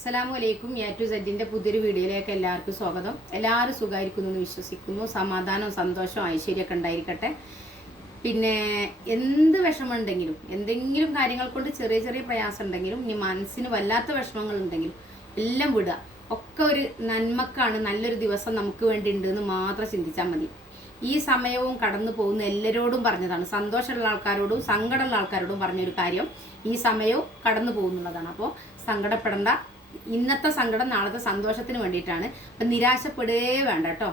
അസ്സലാമു അലൈക്കും. A to സെഡിന്റെ പുതിയൊരു വീഡിയോയിലേക്ക് എല്ലാവർക്കും സ്വാഗതം. എല്ലാവരും സുഖമായിരിക്കുന്നു എന്ന് വിശ്വസിക്കുന്നു. സമാധാനവും സന്തോഷവും ഐശ്വര്യമൊക്കെ ഉണ്ടായിരിക്കട്ടെ. പിന്നെ എന്ത് വിഷമമുണ്ടെങ്കിലും എന്തെങ്കിലും കാര്യങ്ങൾ കൊണ്ട് ചെറിയ ചെറിയ പ്രയാസം ഉണ്ടെങ്കിലും ഇനി മനസ്സിന് വല്ലാത്ത വിഷമങ്ങൾ ഉണ്ടെങ്കിലും എല്ലാം വിടുക. ഒക്കെ ഒരു നന്മക്കാണ്, നല്ലൊരു ദിവസം നമുക്ക് വേണ്ടി ഉണ്ട് എന്ന് മാത്രം ചിന്തിച്ചാൽ മതി. ഈ സമയവും കടന്നു പോകുന്ന എല്ലാവരോടും പറഞ്ഞതാണ്, സന്തോഷമുള്ള ആൾക്കാരോടും സങ്കടമുള്ള ആൾക്കാരോടും പറഞ്ഞൊരു കാര്യം, ഈ സമയവും കടന്നു പോകുന്നുള്ളതാണ്. അപ്പോൾ സങ്കടപ്പെടേണ്ട. ഇന്നത്തെ സങ്കടം നാളത്തെ സന്തോഷത്തിന് വേണ്ടിയിട്ടാണ്. അപ്പം നിരാശപ്പെടുകയേ വേണ്ട കേട്ടോ.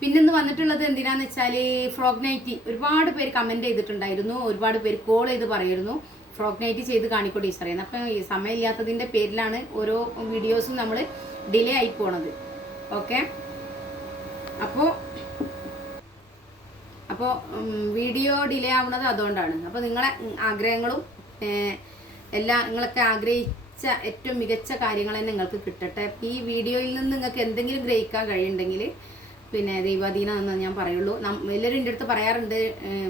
പിന്നെന്ന് വന്നിട്ടുള്ളത് എന്തിനാന്ന് വെച്ചാൽ ഫ്രോക്ക് നൈറ്റി ഒരുപാട് പേര് കമൻറ്റ് ചെയ്തിട്ടുണ്ടായിരുന്നു, ഒരുപാട് പേര് കോൾ ചെയ്ത് പറയായിരുന്നു ഫ്രോക്ക് നൈറ്റി ചെയ്ത് കാണിക്കോ ടീച്ചർ ചെയ്യുന്നത്. അപ്പം ഈ സമയമില്ലാത്തതിൻ്റെ പേരിലാണ് ഓരോ വീഡിയോസും നമ്മൾ ഡിലേ ആയി പോണത്. ഓക്കെ, അപ്പോൾ വീഡിയോ ഡിലേ ആവുന്നത് അതുകൊണ്ടാണ്. അപ്പോൾ നിങ്ങളെ ആഗ്രഹങ്ങളും എല്ലാം നിങ്ങളൊക്കെ ആഗ്രഹിച്ച ഏറ്റവും മികച്ച കാര്യങ്ങൾ തന്നെ നിങ്ങൾക്ക് കിട്ടട്ടെ. ഈ വീഡിയോയിൽ നിന്ന് നിങ്ങൾക്ക് എന്തെങ്കിലും ഗ്രഹിക്കാൻ കഴിയുന്നുണ്ടെങ്കിൽ പിന്നെ ദൈവാധീനം എന്ന് ഞാൻ പറയുള്ളൂ. എല്ലാവരും എൻ്റെ അടുത്ത് പറയാറുണ്ട്,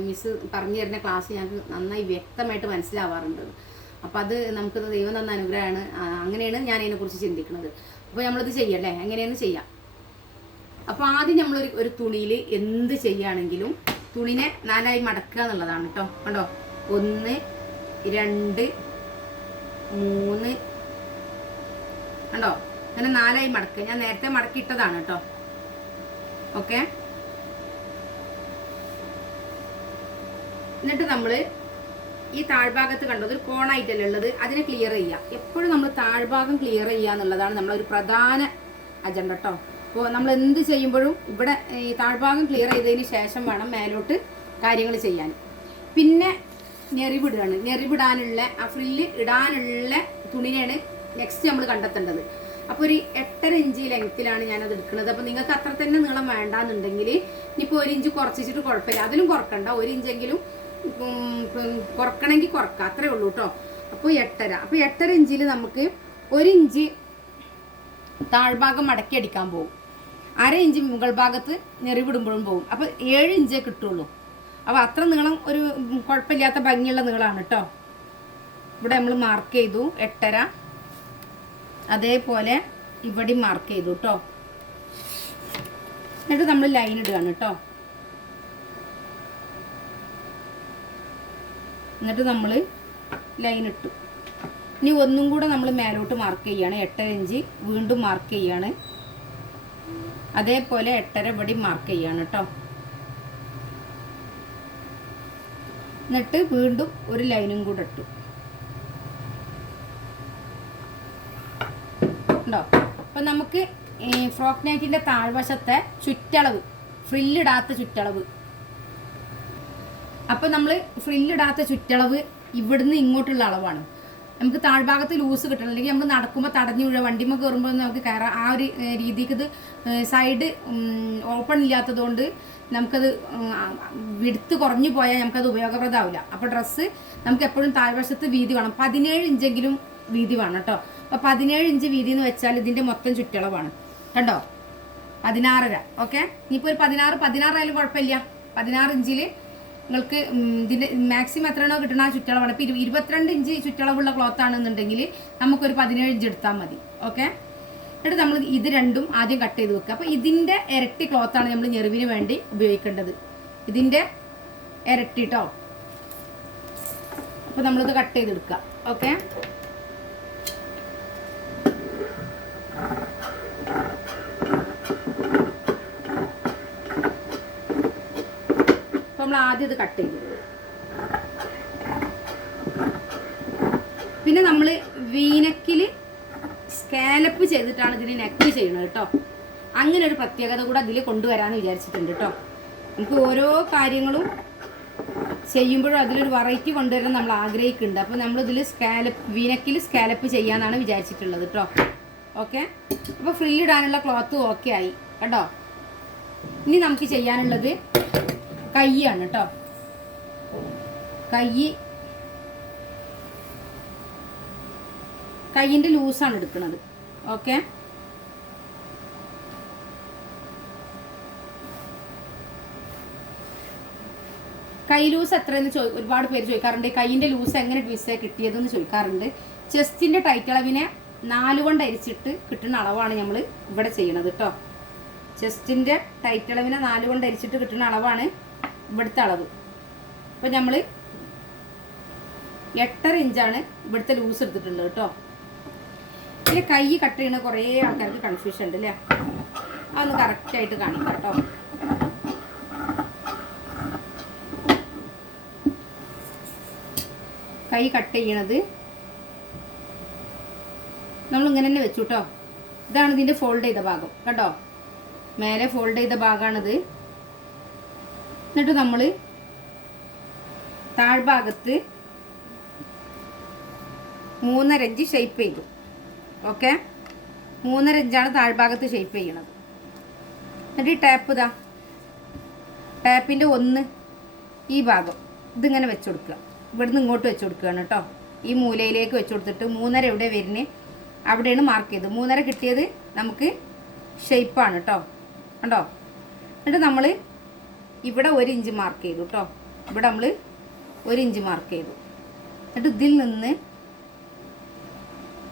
മിസ് പറഞ്ഞു തരുന്ന ക്ലാസ് ഞങ്ങൾക്ക് നന്നായി വ്യക്തമായിട്ട് മനസ്സിലാവാറുണ്ട്. അപ്പോൾ അത് നമുക്ക് ദൈവം തന്ന അനുഗ്രഹമാണ്. അങ്ങനെയാണ് ഞാൻ അതിനെക്കുറിച്ച് ചിന്തിക്കുന്നത്. അപ്പോൾ നമ്മളിത് ചെയ്യല്ലേ, എങ്ങനെയെന്ന് ചെയ്യാം. അപ്പോൾ ആദ്യം നമ്മൾ ഒരു തുണിയിൽ എന്ത് ചെയ്യുകയാണെങ്കിലും തുണിനെ നാലായി മടക്കുക എന്നുള്ളതാണ് കേട്ടോ. കണ്ടോ, 1 2 3 കണ്ടോ, അങ്ങനെ 4ആയി മടക്കുക. ഞാൻ നേരത്തെ മടക്കിയിട്ടതാണ് കേട്ടോ. ഓക്കെ, എന്നിട്ട് നമ്മൾ ഈ താഴ്ഭാഗത്ത് കണ്ടോ, ഒരു കോണായിട്ടല്ലേ ഉള്ളത്, അതിനെ ക്ലിയർ ചെയ്യുക. എപ്പോഴും നമ്മൾ താഴ്ഭാഗം ക്ലിയർ ചെയ്യുക എന്നുള്ളതാണ് നമ്മളൊരു പ്രധാന അജണ്ട കേട്ടോ. അപ്പോൾ നമ്മൾ എന്ത് ചെയ്യുമ്പോഴും ഇവിടെ ഈ താഴ്ഭാഗം ക്ലിയർ ചെയ്തതിന് ശേഷം വേണം മേലോട്ട് കാര്യങ്ങൾ ചെയ്യാൻ. പിന്നെ ഞെറിവിടുകയാണ്. ഞെറിവിടാനുള്ള ആ ഫ്രില്ല് ഇടാനുള്ള തുണിനെയാണ് നെക്സ്റ്റ് നമ്മൾ കണ്ടെത്തേണ്ടത്. അപ്പോൾ ഒരു 8.5 ഇഞ്ച് ലെങ്ത്തിലാണ് ഞാനത് എടുക്കുന്നത്. അപ്പോൾ നിങ്ങൾക്ക് അത്ര തന്നെ നീളം വേണ്ടാന്നുണ്ടെങ്കിൽ ഇനിയിപ്പോൾ 1 ഇഞ്ച് കുറച്ചിട്ട് കുഴപ്പമില്ല, അതിലും കുറക്കണ്ട. 1 ഇഞ്ചെങ്കിലും കുറക്കണമെങ്കിൽ കുറക്കാം, അത്രേ ഉള്ളൂ കേട്ടോ. അപ്പോൾ 8.5. അപ്പോൾ 8.5 ഇഞ്ചിൽ നമുക്ക് 1 ഇഞ്ച് താഴ്ഭാഗം മടക്കി അടിക്കാൻ പോകും, 1/2 ഇഞ്ച് മുകൾ ഭാഗത്ത് ഞെറിവിടുമ്പോഴും പോകും. അപ്പോൾ 7 ഇഞ്ചേ കിട്ടുള്ളൂ. അപ്പോൾ അത്ര നീളം ഒരു കുഴപ്പമില്ലാത്ത ഭംഗിയുള്ള നീളമാണ് കേട്ടോ. ഇവിടെ നമ്മൾ മാർക്ക് ചെയ്തു 8.5. അതേപോലെ ഇവിടെ മാർക്ക് ചെയ്തു കേട്ടോ. എന്നിട്ട് നമ്മൾ ലൈൻ ഇടുകയാണ് കേട്ടോ. എന്നിട്ട് നമ്മൾ ലൈൻ ഇട്ടു. ഇനി ഒന്നും കൂടെ നമ്മൾ മേലോട്ട് മാർക്ക് ചെയ്യാണ്. 8.5 ഇഞ്ച് വീണ്ടും മാർക്ക് ചെയ്യാണ്. അതേപോലെ 8.5 ഇവിടെ മാർക്ക് ചെയ്യാണ് കേട്ടോ. എന്നിട്ട് വീണ്ടും ഒരു ലൈനും കൂടെ ഇട്ടു. ഉണ്ടോ? അപ്പം നമുക്ക് ഫ്രോക്ക് നൈറ്റിൻ്റെ താഴ്വശത്തെ ചുറ്റളവ്, ഫ്രില്ലിടാത്ത ചുറ്റളവ്, അപ്പം നമ്മൾ ഫ്രില്ലിടാത്ത ചുറ്റളവ് ഇവിടുന്ന് ഇങ്ങോട്ടുള്ള അളവാണ്. നമുക്ക് താഴ്ഭാഗത്ത് ലൂസ് കിട്ടണം, അല്ലെങ്കിൽ നമ്മൾ നടക്കുമ്പോൾ തടഞ്ഞു വീഴുക, വണ്ടിമ്മ കയറുമ്പോൾ നമുക്ക് കയറാം. ആ ഒരു രീതിക്ക് ഇത് സൈഡ് ഓപ്പൺ ഇല്ലാത്തതുകൊണ്ട് നമുക്കത് വിടുത്ത് കുറഞ്ഞു പോയാൽ നമുക്കത് ഉപയോഗപ്രദമാവില്ല. അപ്പോൾ ഡ്രസ്സ് നമുക്ക് എപ്പോഴും താഴ്വശത്ത് വീതി വേണം. 17 ഇഞ്ചെങ്കിലും വീതി വേണം കേട്ടോ. അപ്പോൾ 17 ഇഞ്ച് വീതി എന്ന് വെച്ചാൽ ഇതിൻ്റെ മൊത്തം ചുറ്റളവാണ് കണ്ടോ, 16.5. ഓക്കെ, ഇനിയിപ്പോൾ ഒരു 16 ആയാലും കുഴപ്പമില്ല. 16 ഇഞ്ചിൽ നിങ്ങൾക്ക് ഇതിൻ്റെ മാക്സിമം എത്രയാണോ കിട്ടണ ആ ചുറ്റളവാണ്. ഇപ്പോൾ 22 ഇഞ്ച് ചുറ്റളവുള്ള ക്ലോത്ത് ആണെന്നുണ്ടെങ്കിൽ നമുക്കൊരു 17 ഇഞ്ച് എടുത്താൽ മതി. ഓക്കെ, എന്നിട്ട് നമ്മൾ ഇത് രണ്ടും ആദ്യം കട്ട് ചെയ്ത് വെക്കുക. അപ്പോൾ ഇതിൻ്റെ ഇരട്ടി ക്ലോത്താണ് നമ്മൾ ഞെറിവിന് വേണ്ടി ഉപയോഗിക്കേണ്ടത്, ഇതിൻ്റെ ഇരട്ടി കേട്ടോ. അപ്പോൾ നമ്മളിത് കട്ട് ചെയ്തെടുക്കുക. ഓക്കെ, നമ്മൾ ആദ്യം ഇത് കട്ട് ചെയ്തു. പിന്നെ നമ്മൾ വീനക്കിൽ സ്കാലപ്പ് ചെയ്തിട്ടാണ് ഇതിന് നെക്ക് ചെയ്യുന്നത് കേട്ടോ. അങ്ങനെ ഒരു പ്രത്യേകത കൂടെ അതിൽ കൊണ്ടുവരാമെന്ന് വിചാരിച്ചിട്ടുണ്ട് കേട്ടോ. നമുക്ക് ഓരോ കാര്യങ്ങളും ചെയ്യുമ്പോഴും അതിലൊരു വെറൈറ്റി കൊണ്ടുവരാൻ നമ്മൾ ആഗ്രഹിക്കുന്നുണ്ട്. അപ്പോൾ നമ്മളിതിൽ വീനക്കിൽ സ്കാലപ്പ് ചെയ്യാമെന്നാണ് വിചാരിച്ചിട്ടുള്ളത് കേട്ടോ. ഓക്കെ, അപ്പോൾ ഫ്രില്ലിടാനുള്ള ക്ലോത്ത് ഓക്കെ ആയി കേട്ടോ. ഇനി നമുക്ക് ചെയ്യാനുള്ളത് കൈയാണ് കേട്ടോ. കൈയിൻ്റെ ലൂസാണ് എടുക്കുന്നത്. ഓക്കെ, കൈ ലൂസ് എത്രയെന്ന് ഒരുപാട് പേര് ചോദിക്കാറുണ്ട്. കൈയിൻ്റെ ലൂസ് എങ്ങനെ പീസ് കിട്ടിയതെന്ന് ചോദിക്കാറുണ്ട്. ചെസ്റ്റിൻ്റെ ടൈറ്റ് അളവിനെ 4 കൊണ്ട് അരിച്ചിട്ട് കിട്ടുന്ന അളവാണ് നമ്മൾ ഇവിടെ ചെയ്യണത് കേട്ടോ. ചെസ്റ്റിൻ്റെ ടൈറ്റ് അളവിനെ 4 കൊണ്ട് അരിച്ചിട്ട് കിട്ടുന്ന അളവാണ് ഇവിടുത്തെ അളവ്. അപ്പോൾ നമ്മൾ 8.5 ഇഞ്ചാണ് ഇവിടുത്തെ ലൂസ് എടുത്തിട്ടുള്ളത് കേട്ടോ. പിന്നെ കൈ കട്ട് ചെയ്യുന്ന കുറേ ആൾക്കാർക്ക് കൺഫ്യൂഷൻ ഉണ്ട് അല്ലേ, അതൊന്ന് കറക്റ്റായിട്ട് കാണിക്കാം കേട്ടോ. കൈ കട്ട് ചെയ്യണത് നമ്മളിങ്ങനെ തന്നെ വെച്ചു കേട്ടോ. ഇതാണ് ഇതിൻ്റെ ഫോൾഡ് ചെയ്ത ഭാഗം കേട്ടോ, മേലെ ഫോൾഡ് ചെയ്ത ഭാഗമാണിത്. എന്നിട്ട് നമ്മൾ താഴ്ഭാഗത്ത് 3.5 ഇഞ്ച് ഷേപ്പ് ചെയ്തു. ഓക്കെ, 3.5 ഇഞ്ചാണ് താഴ്ഭാഗത്ത് ഷേപ്പ് ചെയ്യണത്. എന്നിട്ട് ഈ ടാപ്പ് ഇതാ, ടാപ്പിൻ്റെ 1 ഈ ഭാഗം ഇതിങ്ങനെ വെച്ച് കൊടുക്കുക. ഇവിടുന്ന് ഇങ്ങോട്ട് വെച്ച് കൊടുക്കുകയാണ് കേട്ടോ. ഈ മൂലയിലേക്ക് വെച്ച് കൊടുത്തിട്ട് 3.5 എവിടെ വരുന്നത് അവിടെയാണ് മാർക്ക് ചെയ്തത്. 3.5 കിട്ടിയത് നമുക്ക് ഷേപ്പാണ് കേട്ടോ, കണ്ടോ. എന്നിട്ട് നമ്മൾ ഇവിടെ 1 ഇഞ്ച് മാർക്ക് ചെയ്തു കേട്ടോ. ഇവിടെ നമ്മൾ 1 ഇഞ്ച് മാർക്ക് ചെയ്തു. എന്നിട്ട് ഇതിൽ നിന്ന്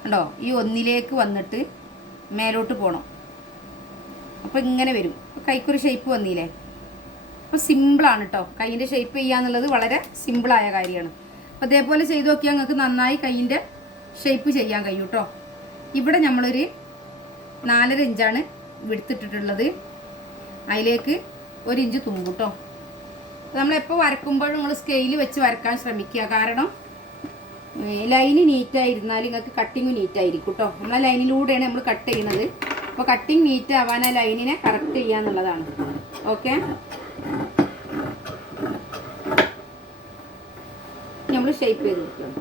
കണ്ടോ ഈ 1ലേക്ക് വന്നിട്ട് മേലോട്ട് പോകണം. അപ്പോൾ ഇങ്ങനെ വരും. കൈക്കൊരു ഷേപ്പ് വന്നില്ലേ. അപ്പോൾ സിമ്പിളാണ് കേട്ടോ, കൈയിൻ്റെ ഷേപ്പ് ചെയ്യാന്നുള്ളത് വളരെ സിമ്പിളായ കാര്യമാണ്. അപ്പോൾ അതേപോലെ ചെയ്ത് നോക്കിയാൽ നിങ്ങൾക്ക് നന്നായി കൈയിൻ്റെ ഷേപ്പ് ചെയ്യാൻ കഴിയും കേട്ടോ. ഇവിടെ നമ്മളൊരു 4.5 ഇഞ്ചാണ് വിടുത്തിട്ടിട്ടുള്ളത്. അതിലേക്ക് 1 ഇഞ്ച് തുമ്പും കേട്ടോ. നമ്മളെപ്പോൾ വരക്കുമ്പോഴും നമ്മൾ സ്കെയിൽ വെച്ച് വരക്കാൻ ശ്രമിക്കുക. കാരണം ലൈന് നീറ്റായിരുന്നാൽ നിങ്ങൾക്ക് കട്ടിങ് നീറ്റായിരിക്കും കേട്ടോ. നമ്മളെ ലൈനിലൂടെയാണ് നമ്മൾ കട്ട് ചെയ്യുന്നത്. അപ്പോൾ കട്ടിങ് നീറ്റ് ആവാൻ ആ ലൈനിനെ കറക്റ്റ് ചെയ്യുക എന്നുള്ളതാണ്. ഓക്കെ, നമ്മൾ ഷേപ്പ് ചെയ്ത് കൊടുക്കണം.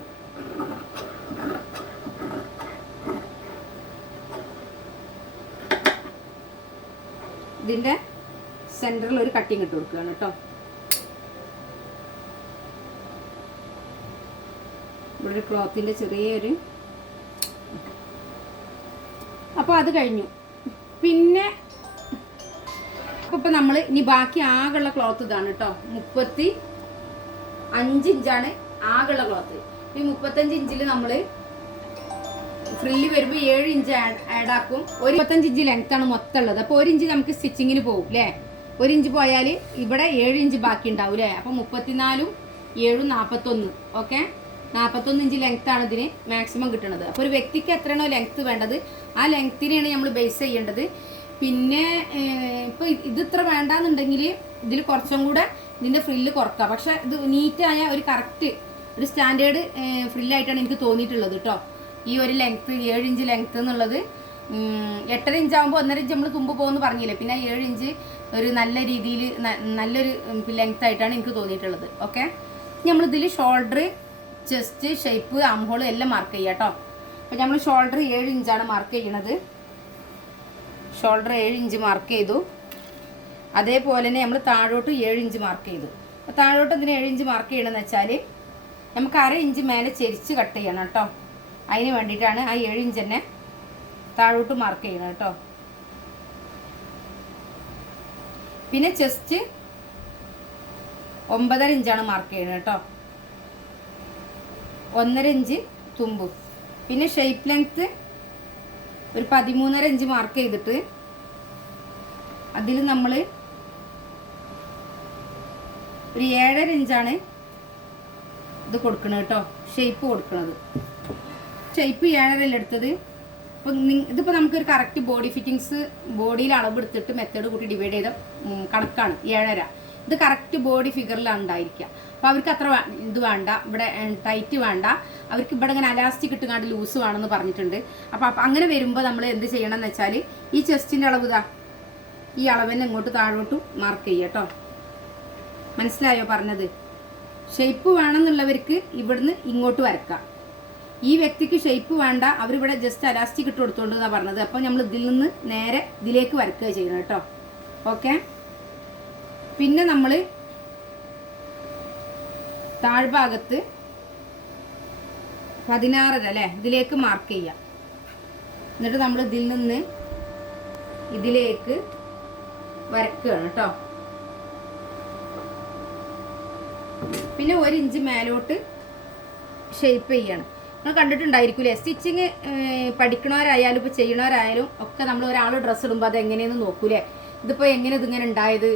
ഇതിൻ്റെ സെൻറ്ററിൽ ഒരു കട്ടിങ് ഇട്ട് കൊടുക്കുകയാണ് കേട്ടോ. ഇവിടെ ഒരു ക്ലോത്തിൻ്റെ ചെറിയൊരു, അപ്പോൾ അത് കഴിഞ്ഞു. പിന്നെ അപ്പോൾ നമ്മൾ ഇനി ബാക്കി ആകെയുള്ള ക്ലോത്ത് ഇതാണ് കേട്ടോ. 35 ഇഞ്ചാണ് ആകെയുള്ള ക്ലോത്ത്. ഈ 35 ഇഞ്ചിൽ നമ്മൾ ഫ്രില്ല് വരുമ്പോൾ 7 ഇഞ്ച് ആഡ് ആക്കും. 35 ഇഞ്ച് ലെങ്ത്താണ് മൊത്തം ഉള്ളത്. അപ്പോൾ 1 ഇഞ്ച് നമുക്ക് സ്റ്റിച്ചിങ്ങിന് പോകും അല്ലേ. 1 ഇഞ്ച് പോയാൽ ഇവിടെ 7 ഇഞ്ച് ബാക്കി ഉണ്ടാവും അല്ലേ. അപ്പോൾ 34ഉം 7ഉം 41. ഓക്കെ, 41 ഇഞ്ച് ലെങ്ത്താണ് ഇതിന് മാക്സിമം കിട്ടുന്നത്. അപ്പോൾ ഒരു വ്യക്തിക്ക് എത്രയാണോ ലെങ്ത്ത് വേണ്ടത് ആ ലെങ്ത്തിനെയാണ് നമ്മൾ ബേസ് ചെയ്യേണ്ടത്. പിന്നെ ഇപ്പോൾ ഇത് ഇത്ര വേണ്ടാന്നുണ്ടെങ്കിൽ ഇതിൽ കുറച്ചും കൂടെ ഇതിൻ്റെ ഫ്രില്ല് കുറക്കാം. പക്ഷേ ഇത് നീറ്റായ ഒരു കറക്റ്റ് ഒരു സ്റ്റാൻഡേർഡ് ഫ്രില്ലായിട്ടാണ് എനിക്ക് തോന്നിയിട്ടുള്ളത് കേട്ടോ. ഈ ഒരു ലെങ്ത്ത് 7 ഇഞ്ച് ലെങ്ത്ത് എന്നുള്ളത് 8.5 ഇഞ്ച് ആകുമ്പോൾ 1.5 ഇഞ്ച് നമ്മൾ തുമ്പ് പോകുമെന്ന് പറഞ്ഞില്ലേ. പിന്നെ 7 ഇഞ്ച് ഒരു നല്ല രീതിയിൽ നല്ലൊരു ലെങ്ത്ത് ആയിട്ടാണ് എനിക്ക് തോന്നിയിട്ടുള്ളത്. ഓക്കെ, നമ്മളിതിൽ shoulder, chest, shape, arm hole എല്ലാം മാർക്ക് ചെയ്യാം കേട്ടോ. അപ്പോൾ നമ്മൾ ഷോൾഡർ 7 ഇഞ്ചാണ് മാർക്ക് ചെയ്യണത്. ഷോൾഡർ 7 ഇഞ്ച് മാർക്ക് ചെയ്തു. അതേപോലെ തന്നെ നമ്മൾ താഴോട്ട് 7 ഇഞ്ച് മാർക്ക് ചെയ്തു. അപ്പോൾ താഴോട്ട് എന്തിനാ 7 ഇഞ്ച് മാർക്ക് ചെയ്യണമെന്ന് വെച്ചാൽ നമുക്ക് 1/2 ഇഞ്ച് മേലെ ചെരിച്ച് കട്ട് ചെയ്യണം കേട്ടോ. അതിന് വേണ്ടിയിട്ടാണ് ആ 7 ഇഞ്ച് തന്നെ താഴോട്ട് മാർക്ക് ചെയ്യണം കേട്ടോ. പിന്നെ ചെസ്റ്റ് 9.5 ഇഞ്ചാണ് മാർക്ക് ചെയ്യണത് കേട്ടോ. 1.5 ഇഞ്ച് തുമ്പ്. പിന്നെ ഷേപ്പ് ലെങ്ത്ത് ഒരു 13.5 ഇഞ്ച് മാർക്ക് ചെയ്തിട്ട് അതിൽ നമ്മൾ ഒരു 7.5 ഇഞ്ചാണ് ഇത് കൊടുക്കുന്നത് കേട്ടോ, ഷേപ്പ് കൊടുക്കുന്നത്. ഷേപ്പ് 7.5 എടുത്തത്. അപ്പോൾ ഇതിപ്പോൾ നമുക്കൊരു കറക്റ്റ് ബോഡി ഫിറ്റിങ്സ് ബോഡിയിൽ അളവെടുത്തിട്ട് മെത്തേഡ് കൂട്ടി ഡിവൈഡ് ചെയ്ത കണക്കാണ് 7.5. ഇത് കറക്റ്റ് ബോഡി ഫിഗറിലാണ് ഉണ്ടായിരിക്കുക. അപ്പോൾ അവർക്ക് അത്ര ഇത് വേണ്ട, ഇവിടെ ടൈറ്റ് വേണ്ട, അവർക്ക് ഇവിടെ ഇങ്ങനെ അലാസ്റ്റിക് ഇട്ടുകൊണ്ട് ലൂസ് വേണമെന്ന് പറഞ്ഞിട്ടുണ്ട്. അപ്പോൾ അങ്ങനെ വരുമ്പോൾ നമ്മൾ എന്ത് ചെയ്യണം എന്ന് വെച്ചാൽ ഈ ചെസ്റ്റിൻ്റെ അളവ് ഇതാ ഈ അളവിനെ ഇങ്ങോട്ട് താഴോട്ടും മാർക്ക് ചെയ്യുക കേട്ടോ. മനസ്സിലായോ പറഞ്ഞത്? ഷേപ്പ് വേണമെന്നുള്ളവർക്ക് ഇവിടുന്ന് ഇങ്ങോട്ട് വരക്കാം. ഈ വ്യക്തിക്ക് ഷേപ്പ് വേണ്ട, അവരിവിടെ ജസ്റ്റ് അലാസ്റ്റിക് ഇട്ട് കൊടുത്തോണ്ട് എന്നാണ് പറഞ്ഞത്. അപ്പോൾ നമ്മൾ ഇതിൽ നിന്ന് നേരെ ഇതിലേക്ക് വരക്കുക ചെയ്യണം കേട്ടോ. ഓക്കെ, പിന്നെ നമ്മൾ താഴ്ഭാഗത്ത് 16 അല്ലേ ഇതിലേക്ക് മാർക്ക് ചെയ്യാം. എന്നിട്ട് നമ്മൾ ഇതിൽ നിന്ന് ഇതിലേക്ക് വരക്കുകയാണ് കേട്ടോ. പിന്നെ 1 ഇഞ്ച് മേലോട്ട് ഷേപ്പ് ചെയ്യണം. നിങ്ങൾ കണ്ടിട്ടുണ്ടായിരിക്കൂലേ, സ്റ്റിച്ചിങ് പഠിക്കണവരായാലും ഇപ്പോൾ ചെയ്യണവരായാലും ഒക്കെ നമ്മൾ ഒരാൾ ഡ്രസ്സ് ഇടുമ്പോൾ അത് എങ്ങനെയെന്ന് നോക്കൂലേ, ഇതിപ്പോൾ എങ്ങനെ ഇതിങ്ങനെ ഉണ്ടായത്,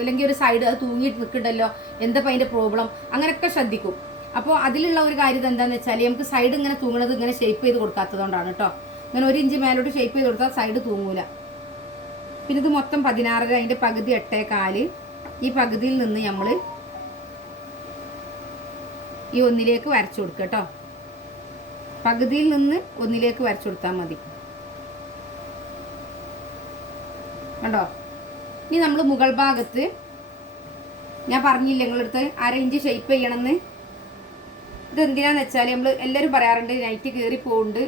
അല്ലെങ്കിൽ ഒരു സൈഡ് അത് തൂങ്ങിയിട്ട് നിൽക്കണ്ടല്ലോ, എന്താ അതിൻ്റെ പ്രോബ്ലം, അങ്ങനെയൊക്കെ ശ്രദ്ധിക്കും. അപ്പോൾ അതിലുള്ള ഒരു കാര്യം എന്താണെന്ന് വെച്ചാൽ നമുക്ക് സൈഡ് ഇങ്ങനെ തൂങ്ങണത് ഇങ്ങനെ ഷേപ്പ് ചെയ്ത് കൊടുക്കാത്തതുകൊണ്ടാണ് കേട്ടോ. ഇങ്ങനെ 1 ഇഞ്ച് മേലോട്ട് ഷേപ്പ് ചെയ്ത് കൊടുത്താൽ സൈഡ് തൂങ്ങൂല. പിന്നെ ഇത് മൊത്തം 16, അതിൻ്റെ പകുതി 8.4. ഈ പകുതിയിൽ നിന്ന് നമ്മൾ ഈ 1ലേക്ക് വരച്ചു കൊടുക്കുക കേട്ടോ. പകുതിയിൽ നിന്ന് 1ലേക്ക് വരച്ചു കൊടുത്താൽ മതി കണ്ടോ. ഇനി നമ്മൾ മുകൾ ഭാഗത്ത് ഞാൻ പറഞ്ഞില്ല നിങ്ങളടുത്ത് 1/2 ഇഞ്ച് ഷേപ്പ് ചെയ്യണമെന്ന്. ഇതെന്തിനാന്ന് വെച്ചാൽ നമ്മൾ എല്ലാവരും പറയാറുണ്ട് നൈറ്റ് കയറി പോകുന്നുണ്ട്,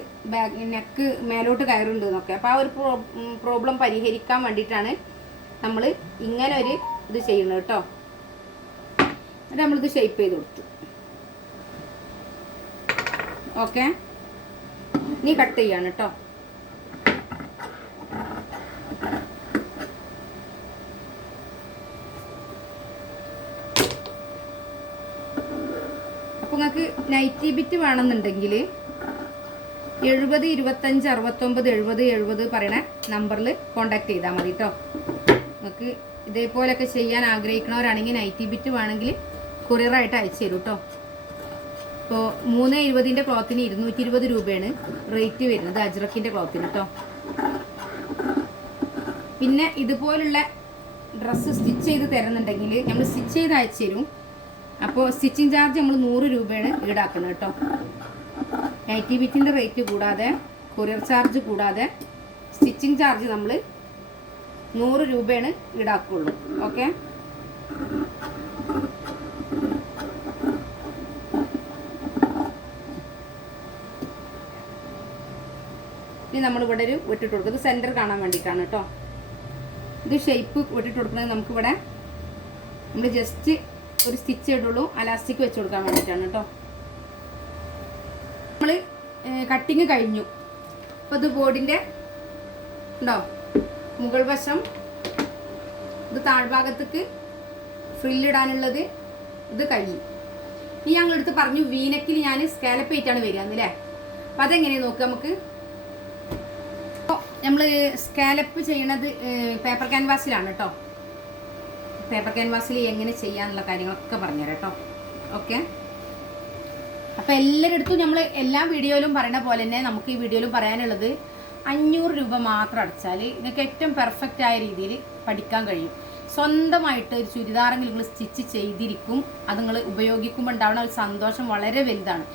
നെക്ക് മേലോട്ട് കയറുന്നുണ്ട് എന്നൊക്കെ. അപ്പോൾ ആ ഒരു പ്രോബ്ലം പരിഹരിക്കാൻ വേണ്ടിയിട്ടാണ് നമ്മൾ ഇങ്ങനെ ഒരു ഇത് ചെയ്യുന്നത് കേട്ടോ. എന്നിട്ട് നമ്മളിത് ഷേപ്പ് ചെയ്ത് കൊടുത്തു. ഓക്കെ, ഇനി കട്ട് ചെയ്യാണ് കേട്ടോ. അപ്പോൾ നിങ്ങൾക്ക് നൈറ്റി ബിറ്റ് വേണമെന്നുണ്ടെങ്കിൽ 70 25 69 70 70 പറയണ നമ്പറിൽ കോണ്ടാക്ട് ചെയ്താൽ മതി കേട്ടോ. നിങ്ങൾക്ക് ഇതേപോലെയൊക്കെ ചെയ്യാൻ ആഗ്രഹിക്കുന്നവരാണെങ്കിൽ നൈറ്റി ബിറ്റ് വേണമെങ്കിൽ കൊറിയറായിട്ട് അയച്ചു തരും കേട്ടോ. ഇപ്പോൾ 320ൻ്റെ ക്ലോത്തിന് 220 രൂപയാണ് റേറ്റ് വരുന്നത്, അജ്രക്കിൻ്റെ ക്ലോത്തിന് കേട്ടോ. പിന്നെ ഇതുപോലുള്ള ഡ്രസ്സ് സ്റ്റിച്ച് ചെയ്ത് തരുന്നുണ്ടെങ്കിൽ നമ്മൾ സ്റ്റിച്ച് ചെയ്ത് അയച്ചു തരും. അപ്പോൾ സ്റ്റിച്ചിങ് ചാർജ് നമ്മൾ 100 രൂപയാണ് ഈടാക്കുന്നത് കേട്ടോ. നൈറ്റി ബിറ്റിൻ്റെ റേറ്റ് കൂടാതെ, കൊറിയർ ചാർജ് കൂടാതെ സ്റ്റിച്ചിങ് ചാർജ് നമ്മൾ 100 രൂപയാണ് ഈടാക്കുള്ളൂ. ഓക്കെ, ഇനി നമ്മളിവിടെ ഒരു വെട്ടിട്ട് കൊടുക്കും. ഇത് സെൻറ്റർ കാണാൻ വേണ്ടിയിട്ടാണ് കേട്ടോ. ഇത് ഷേപ്പ് വെട്ടിട്ട് കൊടുക്കുന്നത് നമുക്കിവിടെ നമ്മൾ ജസ്റ്റ് ഒരു സ്റ്റിച്ച് ഇടുള്ളൂ, അലാസ്റ്റിക് വെച്ച് കൊടുക്കാൻ വേണ്ടിയിട്ടാണ് കേട്ടോ. നമ്മൾ കട്ടിങ് കഴിഞ്ഞു. അപ്പോൾ ഇത് ബോർഡിൻ്റെ ഉണ്ടോ മുകൾ വശം, ഇത് താഴ്ഭാഗത്തേക്ക് ഫ്രില്ലിടാനുള്ളത്, ഇത് കഴിഞ്ഞു. ഇനി ഞങ്ങളെടുത്ത് പറഞ്ഞു വീനക്കിൽ ഞാൻ സ്കാലപ്പ് ആയിട്ടാണ് വരിക എന്നല്ലേ. അപ്പോൾ അതെങ്ങനെയാണ് നോക്കുക നമുക്ക്. അപ്പോൾ നമ്മൾ സ്കാലപ്പ് ചെയ്യണത് പേപ്പർ ക്യാൻവാസിലാണ് കേട്ടോ. പേപ്പർ ക്യാൻവാസിൽ എങ്ങനെ ചെയ്യാനുള്ള കാര്യങ്ങളൊക്കെ പറഞ്ഞുതരാം കേട്ടോ. ഓക്കെ, അപ്പോൾ എല്ലാവരുടെ നമ്മൾ എല്ലാ വീഡിയോയിലും പറയുന്ന പോലെ തന്നെ നമുക്ക് ഈ വീഡിയോയിലും പറയാനുള്ളത് 500 രൂപ മാത്രം അടച്ചാൽ നിങ്ങൾക്ക് ഏറ്റവും പെർഫെക്റ്റ് ആയ രീതിയിൽ പഠിക്കാൻ കഴിയും. സ്വന്തമായിട്ട് ഒരു ചുരിദാറെങ്കിലും നിങ്ങൾ സ്റ്റിച്ച് ചെയ്തിരിക്കും. അത് നിങ്ങൾ ഉപയോഗിക്കുമ്പോൾ ഉണ്ടാവുന്ന ഒരു സന്തോഷം വളരെ വലുതാണ്.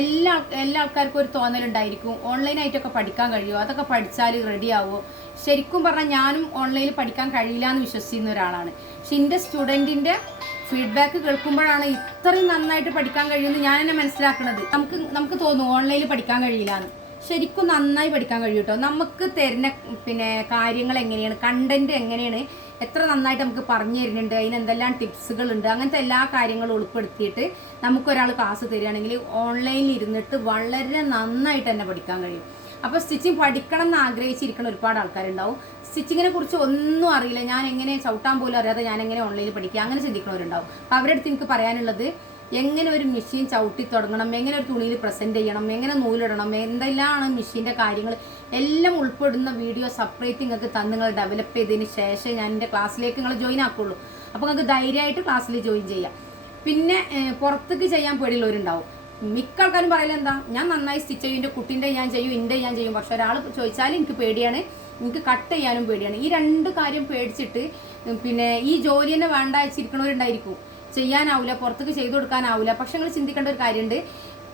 എല്ലാ ആൾക്കാർക്കും ഒരു തോന്നലുണ്ടായിരിക്കും ഓൺലൈനായിട്ടൊക്കെ പഠിക്കാൻ കഴിയുമോ, അതൊക്കെ പഠിച്ചാൽ റെഡിയാവുമോ. ശരിക്കും പറഞ്ഞാൽ ഞാനും ഓൺലൈനിൽ പഠിക്കാൻ കഴിയില്ല എന്ന് വിശ്വസിക്കുന്ന ഒരാളാണ്. പക്ഷെ എൻ്റെ സ്റ്റുഡൻറ്റിൻ്റെ ഫീഡ്ബാക്ക് കേൾക്കുമ്പോഴാണ് ഇത്രയും നന്നായിട്ട് പഠിക്കാൻ കഴിയുമെന്ന് ഞാൻ തന്നെ മനസ്സിലാക്കുന്നത്. നമുക്ക് തോന്നും ഓൺലൈനിൽ പഠിക്കാൻ കഴിയില്ല എന്ന്. ശരിക്കും നന്നായി പഠിക്കാൻ കഴിയും കേട്ടോ. നമുക്ക് തരുന്ന കാര്യങ്ങൾ എങ്ങനെയാണ്, കണ്ടൻറ്റ് എങ്ങനെയാണ്, എത്ര നന്നായിട്ട് നമുക്ക് പറഞ്ഞു തരുന്നുണ്ട്, അതിന് എന്തെല്ലാം ടിപ്സുകളുണ്ട്, അങ്ങനത്തെ എല്ലാ കാര്യങ്ങളും ഉൾപ്പെടുത്തിയിട്ട് നമുക്കൊരാൾ ക്ലാസ് തരികയാണെങ്കിൽ ഓൺലൈനിൽ ഇരുന്നിട്ട് വളരെ നന്നായിട്ട് തന്നെ പഠിക്കാൻ കഴിയും. അപ്പോൾ സ്റ്റിച്ചിങ് പഠിക്കണം എന്ന് ആഗ്രഹിച്ചിരിക്കുന്ന ഒരുപാട് ആൾക്കാരുണ്ടാവും. സ്റ്റിച്ചിങ്ങിനെ കുറിച്ച് ഒന്നും അറിയില്ല, ഞാൻ എങ്ങനെ ചവിട്ടാൻ പോലും അറിയാതെ ഞാൻ എങ്ങനെ ഓൺലൈനിൽ പഠിക്കുക, അങ്ങനെ ചിന്തിക്കുന്നവരുണ്ടാവും. അപ്പോൾ അവരുടെ അടുത്ത് എനിക്ക് പറയാനുള്ളത്, എങ്ങനെ ഒരു മെഷീൻ ചവിട്ടി തുടങ്ങണം, എങ്ങനെ ഒരു തുണിയിൽ പ്രസൻറ്റ് ചെയ്യണം, എങ്ങനെ നൂലിടണം, എന്തെല്ലാമാണ് മെഷീൻ്റെ കാര്യങ്ങൾ എല്ലാം ഉൾപ്പെടുന്ന വീഡിയോ സെപ്പറേറ്റ് നിങ്ങൾക്ക് തന്ന് നിങ്ങൾ ഡെവലപ്പ് ചെയ്തതിന് ശേഷം ഞാൻ എൻ്റെ ക്ലാസ്സിലേക്ക് നിങ്ങൾ ജോയിൻ ആക്കുള്ളൂ. അപ്പോൾ നിങ്ങൾക്ക് ധൈര്യമായിട്ട് ക്ലാസ്സിൽ ജോയിൻ ചെയ്യാം. പിന്നെ പുറത്തേക്ക് ചെയ്യാൻ പേടിയുള്ളവരുണ്ടാവും. മിക്ക ആൾക്കാരും പറയല എന്താ, ഞാൻ നന്നായി സ്റ്റിച്ച് ചെയ്യും, എൻ്റെ കുട്ടീൻ്റെ ഞാൻ ചെയ്യും, എൻ്റെ ഞാൻ ചെയ്യും. പക്ഷെ ഒരാൾ ചോദിച്ചാൽ എനിക്ക് പേടിയാണ്, എനിക്ക് കട്ട് ചെയ്യാനും പേടിയാണ്. ഈ 2 കാര്യം പേടിച്ചിട്ട് ഈ ജോലി തന്നെ വേണ്ട വെച്ചിരിക്കണവരുണ്ടായിരിക്കും. ചെയ്യാനാവില്ല, പുറത്തേക്ക് ചെയ്തു കൊടുക്കാനാവില്ല. പക്ഷെ നിങ്ങൾ ചിന്തിക്കേണ്ട ഒരു കാര്യമുണ്ട്,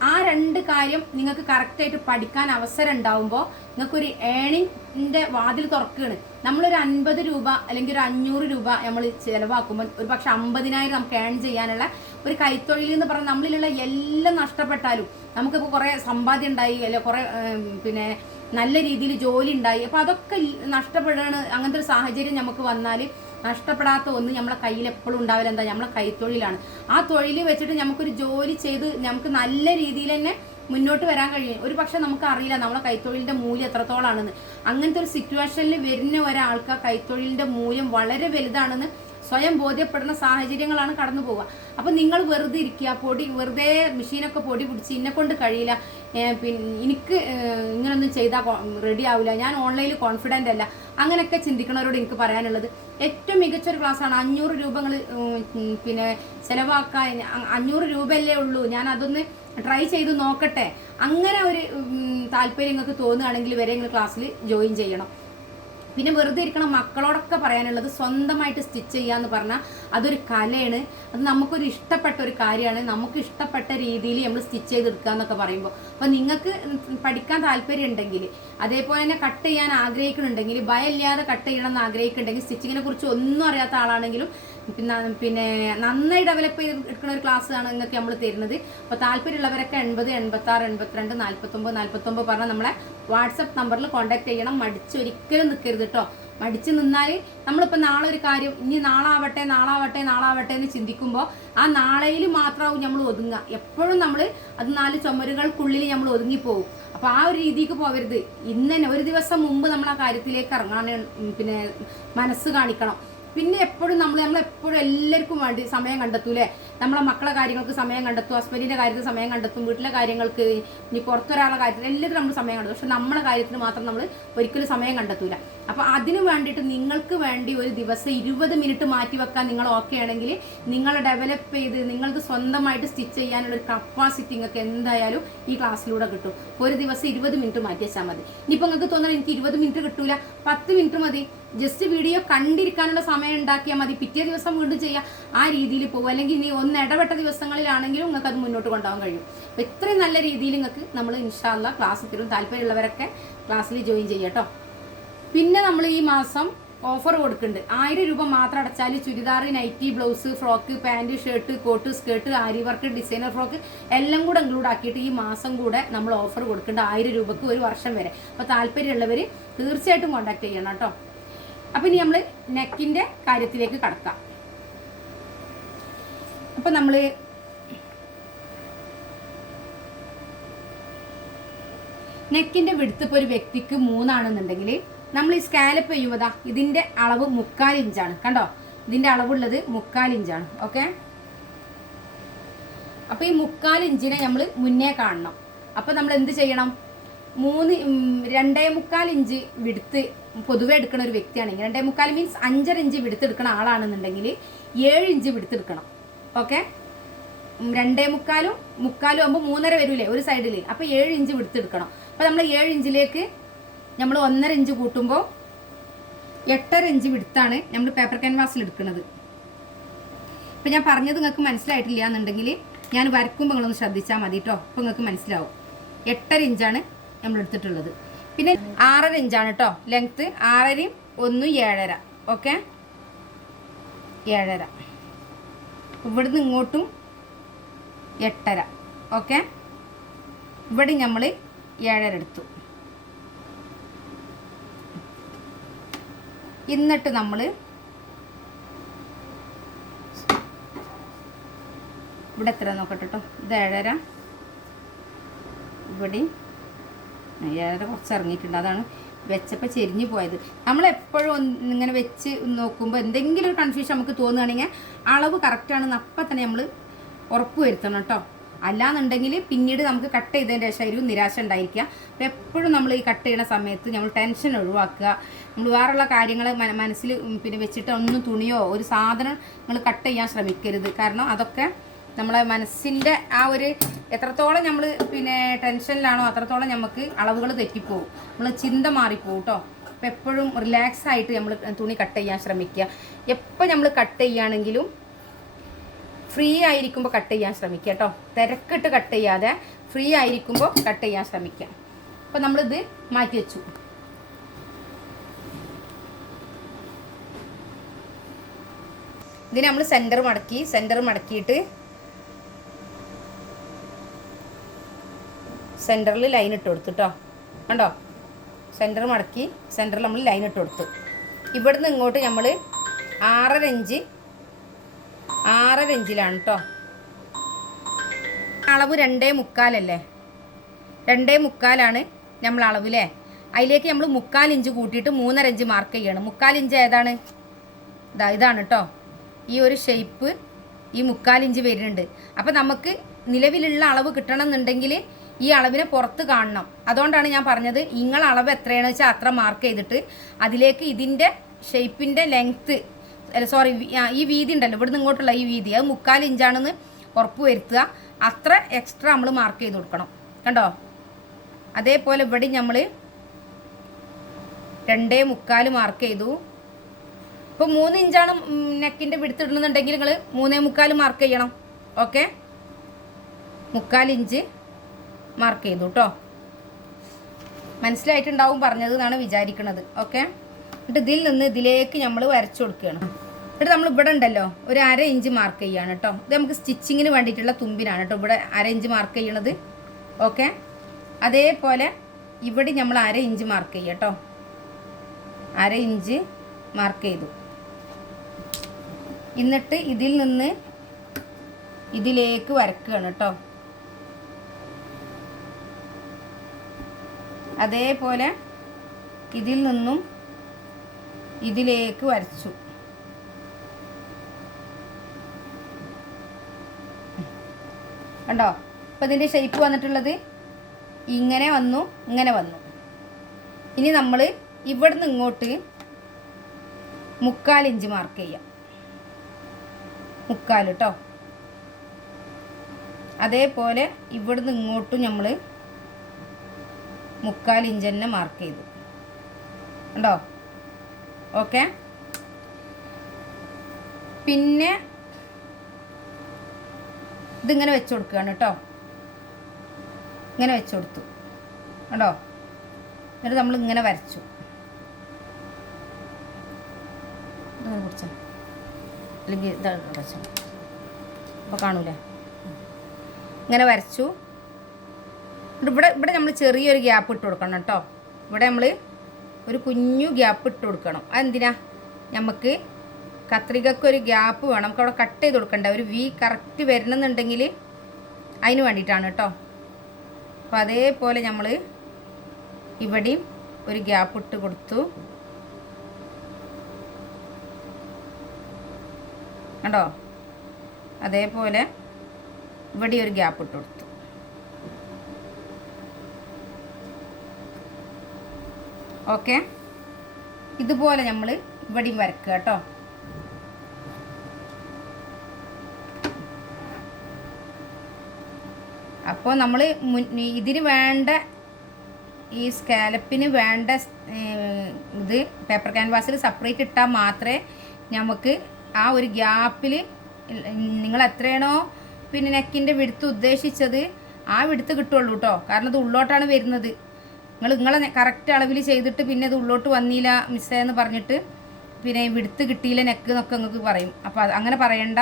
ആ 2 കാര്യം നിങ്ങൾക്ക് കറക്റ്റായിട്ട് പഠിക്കാൻ അവസരം ഉണ്ടാവുമ്പോൾ നിങ്ങൾക്കൊരു ഏണിങ്ങിൻ്റെ വാതിൽ തുറക്കുകയാണ്. നമ്മളൊരു 50 രൂപ അല്ലെങ്കിൽ ഒരു 500 രൂപ നമ്മൾ ചിലവാക്കുമ്പോൾ ഒരു പക്ഷെ 50,000 നമുക്ക് ഏൺ ചെയ്യാനുള്ള ഒരു കൈത്തൊഴിൽ എന്ന് പറഞ്ഞാൽ നമ്മളിലുള്ള എല്ലാം നഷ്ടപ്പെട്ടാലും നമുക്കിപ്പോൾ കുറേ സമ്പാദ്യം ഉണ്ടായി, അല്ലെ കുറേ നല്ല രീതിയിൽ ജോലി ഉണ്ടായി, അപ്പോൾ അതൊക്കെ നഷ്ടപ്പെടുകയാണ്. അങ്ങനത്തെ ഒരു സാഹചര്യം നമുക്ക് വന്നാൽ നഷ്ടപ്പെടാത്ത ഒന്ന് നമ്മളെ കയ്യിൽ എപ്പോഴും ഉണ്ടാവില്ല. എന്താ, നമ്മളെ കൈത്തൊഴിലാണ്. ആ തൊഴിൽ വെച്ചിട്ട് നമുക്കൊരു ജോലി ചെയ്ത് നമുക്ക് നല്ല രീതിയിൽ തന്നെ മുന്നോട്ട് വരാൻ കഴിയും. ഒരു പക്ഷെ നമുക്ക് അറിയില്ല നമ്മളെ കൈത്തൊഴിലിൻ്റെ മൂല്യം എത്രത്തോളാണെന്ന്. അങ്ങനത്തെ ഒരു സിറ്റുവേഷനിൽ വരുന്ന ഒരാൾക്ക് ആ കൈത്തൊഴിലിൻ്റെ മൂല്യം വളരെ വലുതാണെന്ന് സ്വയം ബോധ്യപ്പെടുന്ന സാഹചര്യങ്ങളാണ് കടന്നു പോവുക. അപ്പം നിങ്ങൾ വെറുതെ ഇരിക്കുക, വെറുതെ മെഷീനൊക്കെ പൊടി പിടിച്ച് ഇന്നെ കൊണ്ട് കഴിയില്ല, പിന്നെ എനിക്ക് ഇങ്ങനൊന്നും ചെയ്താൽ റെഡി ആവില്ല, ഞാൻ ഓൺലൈനിൽ കോൺഫിഡൻ്റ് അല്ല, അങ്ങനെയൊക്കെ ചിന്തിക്കുന്നവരോട് എനിക്ക് പറയാനുള്ളത് ഏറ്റവും മികച്ചൊരു ക്ലാസ്സാണ്. 500 രൂപ പിന്നെ ചിലവാക്കാൻ 500 രൂപയല്ലേ ഉള്ളൂ, ഞാൻ അതൊന്ന് ട്രൈ ചെയ്ത് നോക്കട്ടെ, അങ്ങനെ ഒരു താല്പര്യം നിങ്ങൾക്ക് തോന്നുകയാണെങ്കിൽ വരെ നിങ്ങൾ ക്ലാസ്സിൽ ജോയിൻ ചെയ്യണം. പിന്നെ വെറുതെ ഇരിക്കണം മക്കളോടൊക്കെ പറയാനുള്ളത് സ്വന്തമായിട്ട് സ്റ്റിച്ച് ചെയ്യാന്ന് പറഞ്ഞാൽ അതൊരു കലയാണ്, അത് നമുക്കൊരു ഇഷ്ടപ്പെട്ട ഒരു കാര്യമാണ്. നമുക്ക് ഇഷ്ടപ്പെട്ട രീതിയിൽ നമ്മൾ സ്റ്റിച്ച് ചെയ്തെടുക്കുക എന്നൊക്കെ പറയുമ്പോൾ, അപ്പോൾ നിങ്ങൾക്ക് പഠിക്കാൻ താല്പര്യം ഉണ്ടെങ്കിൽ, അതേപോലെ തന്നെ കട്ട് ചെയ്യാൻ ആഗ്രഹിക്കുന്നുണ്ടെങ്കിൽ, ഭയമില്ലാതെ കട്ട് ചെയ്യണമെന്ന് ആഗ്രഹിക്കുന്നുണ്ടെങ്കിൽ, സ്റ്റിച്ചിങ്ങിനെ കുറിച്ച് ഒന്നും അറിയാത്ത ആളാണെങ്കിലും പിന്നെ നന്നായി ഡെവലപ്പ് ചെയ്ത് എടുക്കുന്ന ഒരു ക്ലാസ് ആണ് നിങ്ങൾക്ക് നമ്മൾ തരുന്നത്. അപ്പോൾ താല്പര്യമുള്ളവരൊക്കെ 80 86 82 49 49 പറഞ്ഞാൽ നമ്മളെ വാട്സപ്പ് നമ്പറിൽ കോൺടാക്ട് ചെയ്യണം. ഒരിക്കലും നിൽക്കരുത് കേട്ടോ. മടിച്ച് നിന്നാൽ നമ്മളിപ്പോൾ നാളെ ഒരു കാര്യം ഇനി നാളാവട്ടെ എന്ന് ചിന്തിക്കുമ്പോൾ ആ നാളെയിൽ മാത്രമാവും നമ്മൾ ഒതുങ്ങുക. എപ്പോഴും നമ്മൾ അത് 4 ചുമരുകൾക്കുള്ളിൽ നമ്മൾ ഒതുങ്ങിപ്പോകും. അപ്പോൾ ആ ഒരു രീതിക്ക് പോകരുത്. ഇന്ന് തന്നെ ഒരു ദിവസം മുമ്പ് നമ്മൾ ആ കാര്യത്തിലേക്ക് ഇറങ്ങാൻ പിന്നെ മനസ്സ് കാണിക്കണം. പിന്നെ എപ്പോഴും നമ്മളെപ്പോഴും എല്ലാവർക്കും വേണ്ടി സമയം കണ്ടെത്തൂലേ. നമ്മളെ മക്കളെ കാര്യങ്ങൾക്ക് സമയം കണ്ടെത്തും, ഹസ്ബൻഡിൻ്റെ കാര്യത്തിൽ സമയം കണ്ടെത്തും, വീട്ടിലെ കാര്യങ്ങൾക്ക്, ഇനി പുറത്തൊരാളുടെ കാര്യത്തിൽ എല്ലാത്തിനും നമ്മൾ സമയം കണ്ടെത്തും. പക്ഷെ നമ്മുടെ കാര്യത്തിന് മാത്രം നമ്മൾ ഒരിക്കലും സമയം കണ്ടെത്തൂല. അപ്പോൾ അതിന് വേണ്ടിയിട്ട് നിങ്ങൾക്ക് വേണ്ടി ഒരു ദിവസം 20 മിനിറ്റ് മാറ്റി വെക്കാൻ നിങ്ങൾ ഓക്കെ ആണെങ്കിൽ നിങ്ങളെ ഡെവലപ്പ് ചെയ്ത് നിങ്ങൾക്ക് സ്വന്തമായിട്ട് സ്റ്റിച്ച് ചെയ്യാനുള്ളൊരു കപ്പാസിറ്റി നിങ്ങൾക്ക് എന്തായാലും ഈ ക്ലാസ്സിലൂടെ കിട്ടും. ഒരു ദിവസം 20 മിനിറ്റ് മാറ്റി വെച്ചാൽ മതി. ഇനിയിപ്പോൾ നിങ്ങൾക്ക് തോന്നുന്നത് എനിക്ക് 20 മിനിറ്റ് കിട്ടൂല, 10 മിനിറ്റ് മതി, ജസ്റ്റ് വീഡിയോ കണ്ടിരിക്കാനുള്ള സമയം ഉണ്ടാക്കിയാൽ മതി, പിറ്റേ ദിവസം വീണ്ടും ചെയ്യാം, ആ രീതിയിൽ പോകും. അല്ലെങ്കിൽ ഇനി ഒന്ന് ഇടപെട്ട ദിവസങ്ങളിലാണെങ്കിലും നിങ്ങൾക്ക് അത് മുന്നോട്ട് കൊണ്ടുപോകാൻ കഴിയും. അപ്പോൾ ഇത്രയും നല്ല രീതിയിൽ നിങ്ങൾക്ക് നമ്മൾ ഇൻഷാ അല്ലാഹ് ക്ലാസ് തരും. താല്പര്യമുള്ളവരൊക്കെ ക്ലാസ്സിൽ ജോയിൻ ചെയ്യാം കേട്ടോ. പിന്നെ നമ്മൾ ഈ മാസം ഓഫർ കൊടുക്കുന്നുണ്ട്. 1000 രൂപ മാത്രം അടച്ചാൽ churidar, nightie, blouse, frock, pant, shirt, coat, skirt, aari work, designer frock എല്ലാം കൂടെ ഇൻക്ലൂഡ് ആക്കിയിട്ട് ഈ മാസം കൂടെ നമ്മൾ ഓഫർ കൊടുക്കുന്നുണ്ട് 1000 രൂപക്ക് 1 വർഷം വരെ. അപ്പോൾ താല്പര്യമുള്ളവർ തീർച്ചയായിട്ടും കോൺടാക്ട് ചെയ്യണം കേട്ടോ. അപ്പം ഇനി നമ്മൾ നെക്കിൻ്റെ കാര്യത്തിലേക്ക് കടക്കാം. അപ്പം നമ്മൾ നെക്കിൻ്റെ വിടുത്ത് ഇപ്പോൾ ഒരു വ്യക്തിക്ക് 3 ആണെന്നുണ്ടെങ്കിൽ നമ്മൾ ഈ സ്കാലപ്പ് ചെയ്യുമ്പോൾ ഇതിൻ്റെ അളവ് 3/4 ഇഞ്ചാണ്. കണ്ടോ, ഇതിൻ്റെ അളവുള്ളത് 3/4 ഇഞ്ചാണ്. ഓക്കെ, അപ്പോൾ ഈ 3/4 ഇഞ്ചിനെ നമ്മൾ മുന്നേ കാണണം. അപ്പോൾ നമ്മൾ എന്ത് ചെയ്യണം, 2.25 ഇഞ്ച് വിടുത്ത് പൊതുവെ എടുക്കുന്ന ഒരു വ്യക്തിയാണെങ്കിൽ, 2.25 മീൻസ് 5.5 ഇഞ്ച് വിടുത്തെടുക്കുന്ന ആളാണെന്നുണ്ടെങ്കിൽ 7 ഇഞ്ച് വിടുത്തെടുക്കണം. ഓക്കെ, 2.25 ആകുമ്പോൾ 3.5 വരൂലേ ഒരു സൈഡിൽ, അപ്പോൾ 7 ഇഞ്ച് വിടുത്തെടുക്കണം. അപ്പോൾ നമ്മൾ 7 ഇഞ്ചിലേക്ക് നമ്മൾ 1.5 ഇഞ്ച് കൂട്ടുമ്പോൾ 8.5 ഇഞ്ച് വിടുത്താണ് നമ്മൾ പേപ്പർ ക്യാൻവാസിൽ എടുക്കുന്നത്. ഇപ്പം ഞാൻ പറഞ്ഞത് നിങ്ങൾക്ക് മനസ്സിലായിട്ടില്ല എന്നുണ്ടെങ്കിൽ ഞാൻ വരക്കുമ്പോൾ നിങ്ങളൊന്ന് ശ്രദ്ധിച്ചാൽ മതി കേട്ടോ. അപ്പോൾ നിങ്ങൾക്ക് മനസ്സിലാവും. 8.5 ഇഞ്ചാണ് നമ്മൾ എടുത്തിട്ടുള്ളത്. പിന്നെ 6.5 ഇഞ്ചാണ് കേട്ടോ ലെങ്ത്ത്. 6.5 1 7.5. ഓക്കെ, 7.5. ഇവിടുന്ന് ഇങ്ങോട്ടും 8.5. ഓക്കെ, ഇവിടെ നമ്മൾ 7.5 എടുത്തു. എന്നിട്ട് നമ്മൾ ഇവിടെ എത്ര നോക്കട്ടെ കേട്ടോ. ഇത് 7.5, ഇവിടെയും 7.5 കുറച്ച് ഇറങ്ങിയിട്ടുണ്ട്. അതാണ് വെച്ചപ്പോൾ ചെരിഞ്ഞു പോയത്. നമ്മളെപ്പോഴും ഇങ്ങനെ വെച്ച് നോക്കുമ്പോൾ എന്തെങ്കിലും ഒരു കൺഫ്യൂഷൻ നമുക്ക് തോന്നുകയാണെങ്കിൽ അളവ് കറക്റ്റാണെന്ന് അപ്പം തന്നെ നമ്മൾ ഉറപ്പ് വരുത്തണം കേട്ടോ. അല്ലാന്നുണ്ടെങ്കിൽ പിന്നീട് നമുക്ക് കട്ട് ചെയ്തതിൻ്റെ ശേഷം ഒരു നിരാശ ഉണ്ടായിരിക്കുക. അപ്പോൾ എപ്പോഴും നമ്മൾ ഈ കട്ട് ചെയ്യുന്ന സമയത്ത് നമ്മൾ ടെൻഷൻ ഒഴിവാക്കുക. നമ്മൾ വേറെയുള്ള കാര്യങ്ങൾ മനസ്സിൽ പിന്നെ വെച്ചിട്ട് ഒന്നും തുണിയോ ഒരു സാധനം നിങ്ങൾ കട്ട് ചെയ്യാൻ ശ്രമിക്കരുത്. കാരണം അതൊക്കെ നമ്മളെ മനസ്സിൻ്റെ ആ ഒരു എത്രത്തോളം നമ്മൾ പിന്നെ ടെൻഷനിലാണോ അത്രത്തോളം നമുക്ക് അളവുകൾ തെറ്റിപ്പോവും, നമ്മൾ ചിന്ത മാറിപ്പോവും കേട്ടോ. അപ്പോൾ എപ്പോഴും റിലാക്സ് ആയിട്ട് നമ്മൾ തുണി കട്ട് ചെയ്യാൻ ശ്രമിക്കുക. എപ്പോൾ നമ്മൾ കട്ട് ചെയ്യുകയാണെങ്കിലും ഫ്രീ ആയിരിക്കുമ്പോൾ കട്ട് ചെയ്യാൻ ശ്രമിക്കുക കേട്ടോ. തിരക്കിട്ട് കട്ട് ചെയ്യാതെ ഫ്രീ ആയിരിക്കുമ്പോൾ കട്ട് ചെയ്യാൻ ശ്രമിക്കുക. അപ്പോൾ നമ്മളിത് മാറ്റി വെച്ചു. ഇതിന് നമ്മൾ സെൻറ്റർ മടക്കിയിട്ട് സെൻറ്ററിൽ ലൈൻ ഇട്ട് കൊടുത്തു കേട്ടോ. കണ്ടോ, സെൻറ്റർ മടക്കി സെൻറ്ററിൽ നമ്മൾ ലൈൻ ഇട്ട് കൊടുത്തു. ഇവിടുന്ന് ഇങ്ങോട്ട് നമ്മൾ 6.5 ഇഞ്ചിലാണ് കേട്ടോ. അളവ് 2.25 അല്ലേ, 2.25 നമ്മൾ അളവില്ലേ. അതിലേക്ക് നമ്മൾ 3/4 ഇഞ്ച് കൂട്ടിയിട്ട് 3.5 ഇഞ്ച് മാർക്ക് ചെയ്യണം. 3/4 ഇഞ്ച് ഏതാണ്, ഇതാണ് കേട്ടോ. ഈ ഒരു ഷേപ്പ് ഈ 3/4 ഇഞ്ച് വരുന്നുണ്ട്. അപ്പം നമുക്ക് നിലവിലുള്ള അളവ് കിട്ടണം എന്നുണ്ടെങ്കിൽ ഈ അളവിനെ പുറത്ത് കാണണം. അതുകൊണ്ടാണ് ഞാൻ പറഞ്ഞത് നിങ്ങളെ അളവ് എത്രയാണെന്ന് വെച്ചാൽ അത്ര മാർക്ക് ചെയ്തിട്ട് അതിലേക്ക് ഇതിൻ്റെ ഷേപ്പിൻ്റെ ലെങ്ത്ത് സോറി ഈ വീതി ഉണ്ടല്ലോ ഇവിടുന്ന് ഇങ്ങോട്ടുള്ള ഈ വീതി അത് 3/4 ഇഞ്ചാണെന്ന് ഉറപ്പ് വരുത്തുക. അത്ര എക്സ്ട്രാ നമ്മൾ മാർക്ക് ചെയ്ത് കൊടുക്കണം. കണ്ടോ? അതേപോലെ ഇവിടെ നമ്മൾ 2.75 മാർക്ക് ചെയ്തു. ഇപ്പോൾ 3 ഇഞ്ചാണ് നെക്കിൻ്റെ വിടുത്തിടുന്നുണ്ടെങ്കിൽ നിങ്ങൾ 3.75 മാർക്ക് ചെയ്യണം. ഓക്കെ, 3/4 ഇഞ്ച് മാർക്ക് ചെയ്തു കേട്ടോ. മനസ്സിലായിട്ടുണ്ടാവും പറഞ്ഞത് എന്നാണ് വിചാരിക്കുന്നത്. ഓക്കെ, എന്നിട്ട് ഇതിൽ നിന്ന് ഇതിലേക്ക് നമ്മൾ വരച്ചു കൊടുക്കുകയാണ്. എന്നിട്ട് നമ്മൾ ഇവിടെ ഉണ്ടല്ലോ ഒരു 1/2 ഇഞ്ച് മാർക്ക് ചെയ്യാണ് കേട്ടോ. ഇത് നമുക്ക് സ്റ്റിച്ചിങ്ങിന് വേണ്ടിയിട്ടുള്ള തുമ്പിനാണ് കേട്ടോ ഇവിടെ 1/2 ഇഞ്ച് മാർക്ക് ചെയ്യണത്. ഓക്കെ, അതേപോലെ ഇവിടെ നമ്മൾ 1/2 ഇഞ്ച് മാർക്ക് ചെയ്യാം കേട്ടോ. 1/2 ഇഞ്ച് മാർക്ക് ചെയ്തു. എന്നിട്ട് ഇതിൽ നിന്ന് ഇതിലേക്ക് വരക്കുകയാണ് കേട്ടോ. അതേപോലെ ഇതിൽ നിന്നും ഇതിലേക്ക് വരച്ചു. കണ്ടോ? അപ്പോൾ ഇതിൻ്റെ ഷേപ്പ് വന്നിട്ടുള്ളത് ഇങ്ങനെ വന്നു, ഇങ്ങനെ വന്നു. ഇനി നമ്മൾ ഇവിടുന്ന് ഇങ്ങോട്ട് 3/4 ഇഞ്ച് മാർക്ക് ചെയ്യാം. 3/4 കേട്ടോ. അതേപോലെ ഇവിടുന്ന് ഇങ്ങോട്ടും നമ്മൾ 3/4 ഇഞ്ച് തന്നെ മാർക്ക് ചെയ്തു. കണ്ടോ? ഓക്കെ, പിന്നെ ഇതിങ്ങനെ വെച്ച് കൊടുക്കുകയാണ് കേട്ടോ. ഇങ്ങനെ വെച്ച് കൊടുത്തു. കണ്ടോ? എന്നിട്ട് നമ്മൾ ഇങ്ങനെ വരച്ചു. ഇങ്ങനെ കുറിച്ച അല്ലെങ്കിൽ ഇതാണ് കുറച്ച് അപ്പോൾ കാണൂലേ? ഇങ്ങനെ വരച്ചു. ഇവിടെ നമ്മൾ ചെറിയൊരു ഗ്യാപ്പ് ഇട്ട് കൊടുക്കണം കേട്ടോ. ഇവിടെ നമ്മൾ ഒരു കുഞ്ഞു ഗ്യാപ്പ് ഇട്ട് കൊടുക്കണം. അതെന്തിനാ? നമുക്ക് കത്രികക്കൊരു ഗ്യാപ്പ് വേണം. നമുക്ക് അവിടെ കട്ട് ചെയ്ത് കൊടുക്കണ്ട. ഒരു വി കറക്റ്റ് വരണമെന്നുണ്ടെങ്കിൽ അതിന് വേണ്ടിയിട്ടാണ് കേട്ടോ. അപ്പോൾ അതേപോലെ നമ്മൾ ഇവിടെയും ഒരു ഗ്യാപ്പ് ഇട്ട് കൊടുത്തു. കണ്ടോ? അതേപോലെ ഇവിടെ ഒരു ഗ്യാപ്പ് ഇട്ട് കൊടുത്തു. ഓക്കെ, ഇതുപോലെ നമ്മൾ ഇവിടെയും വരക്കുക കേട്ടോ. അപ്പോൾ നമ്മൾ ഇതിന് വേണ്ട ഈ സ്കാലപ്പിന് വേണ്ട ഇത് പേപ്പർ ക്യാൻവാസിൽ സെപ്പറേറ്റ് ഇട്ടാൽ മാത്രമേ നമുക്ക് ആ ഒരു ഗ്യാപ്പിൽ നിങ്ങൾ എത്രയാണോ പിന്നെ നെക്കിൻ്റെ വിടുത്ത് ഉദ്ദേശിച്ചത് ആ വിടുത്ത് കിട്ടുള്ളൂ കേട്ടോ. കാരണം ഇത് ഉള്ളോട്ടാണ് വരുന്നത്. നിങ്ങളെ കറക്റ്റ് അളവിൽ ചെയ്തിട്ട് പിന്നെ ഇത് ഉള്ളോട്ട് വന്നില്ല മിസ്സേന്ന് പറഞ്ഞിട്ട് പിന്നെ വിടുത്ത് കിട്ടിയില്ല നെക്ക് എന്നൊക്കെ നിങ്ങൾക്ക് പറയും. അപ്പോൾ അത് അങ്ങനെ പറയണ്ട.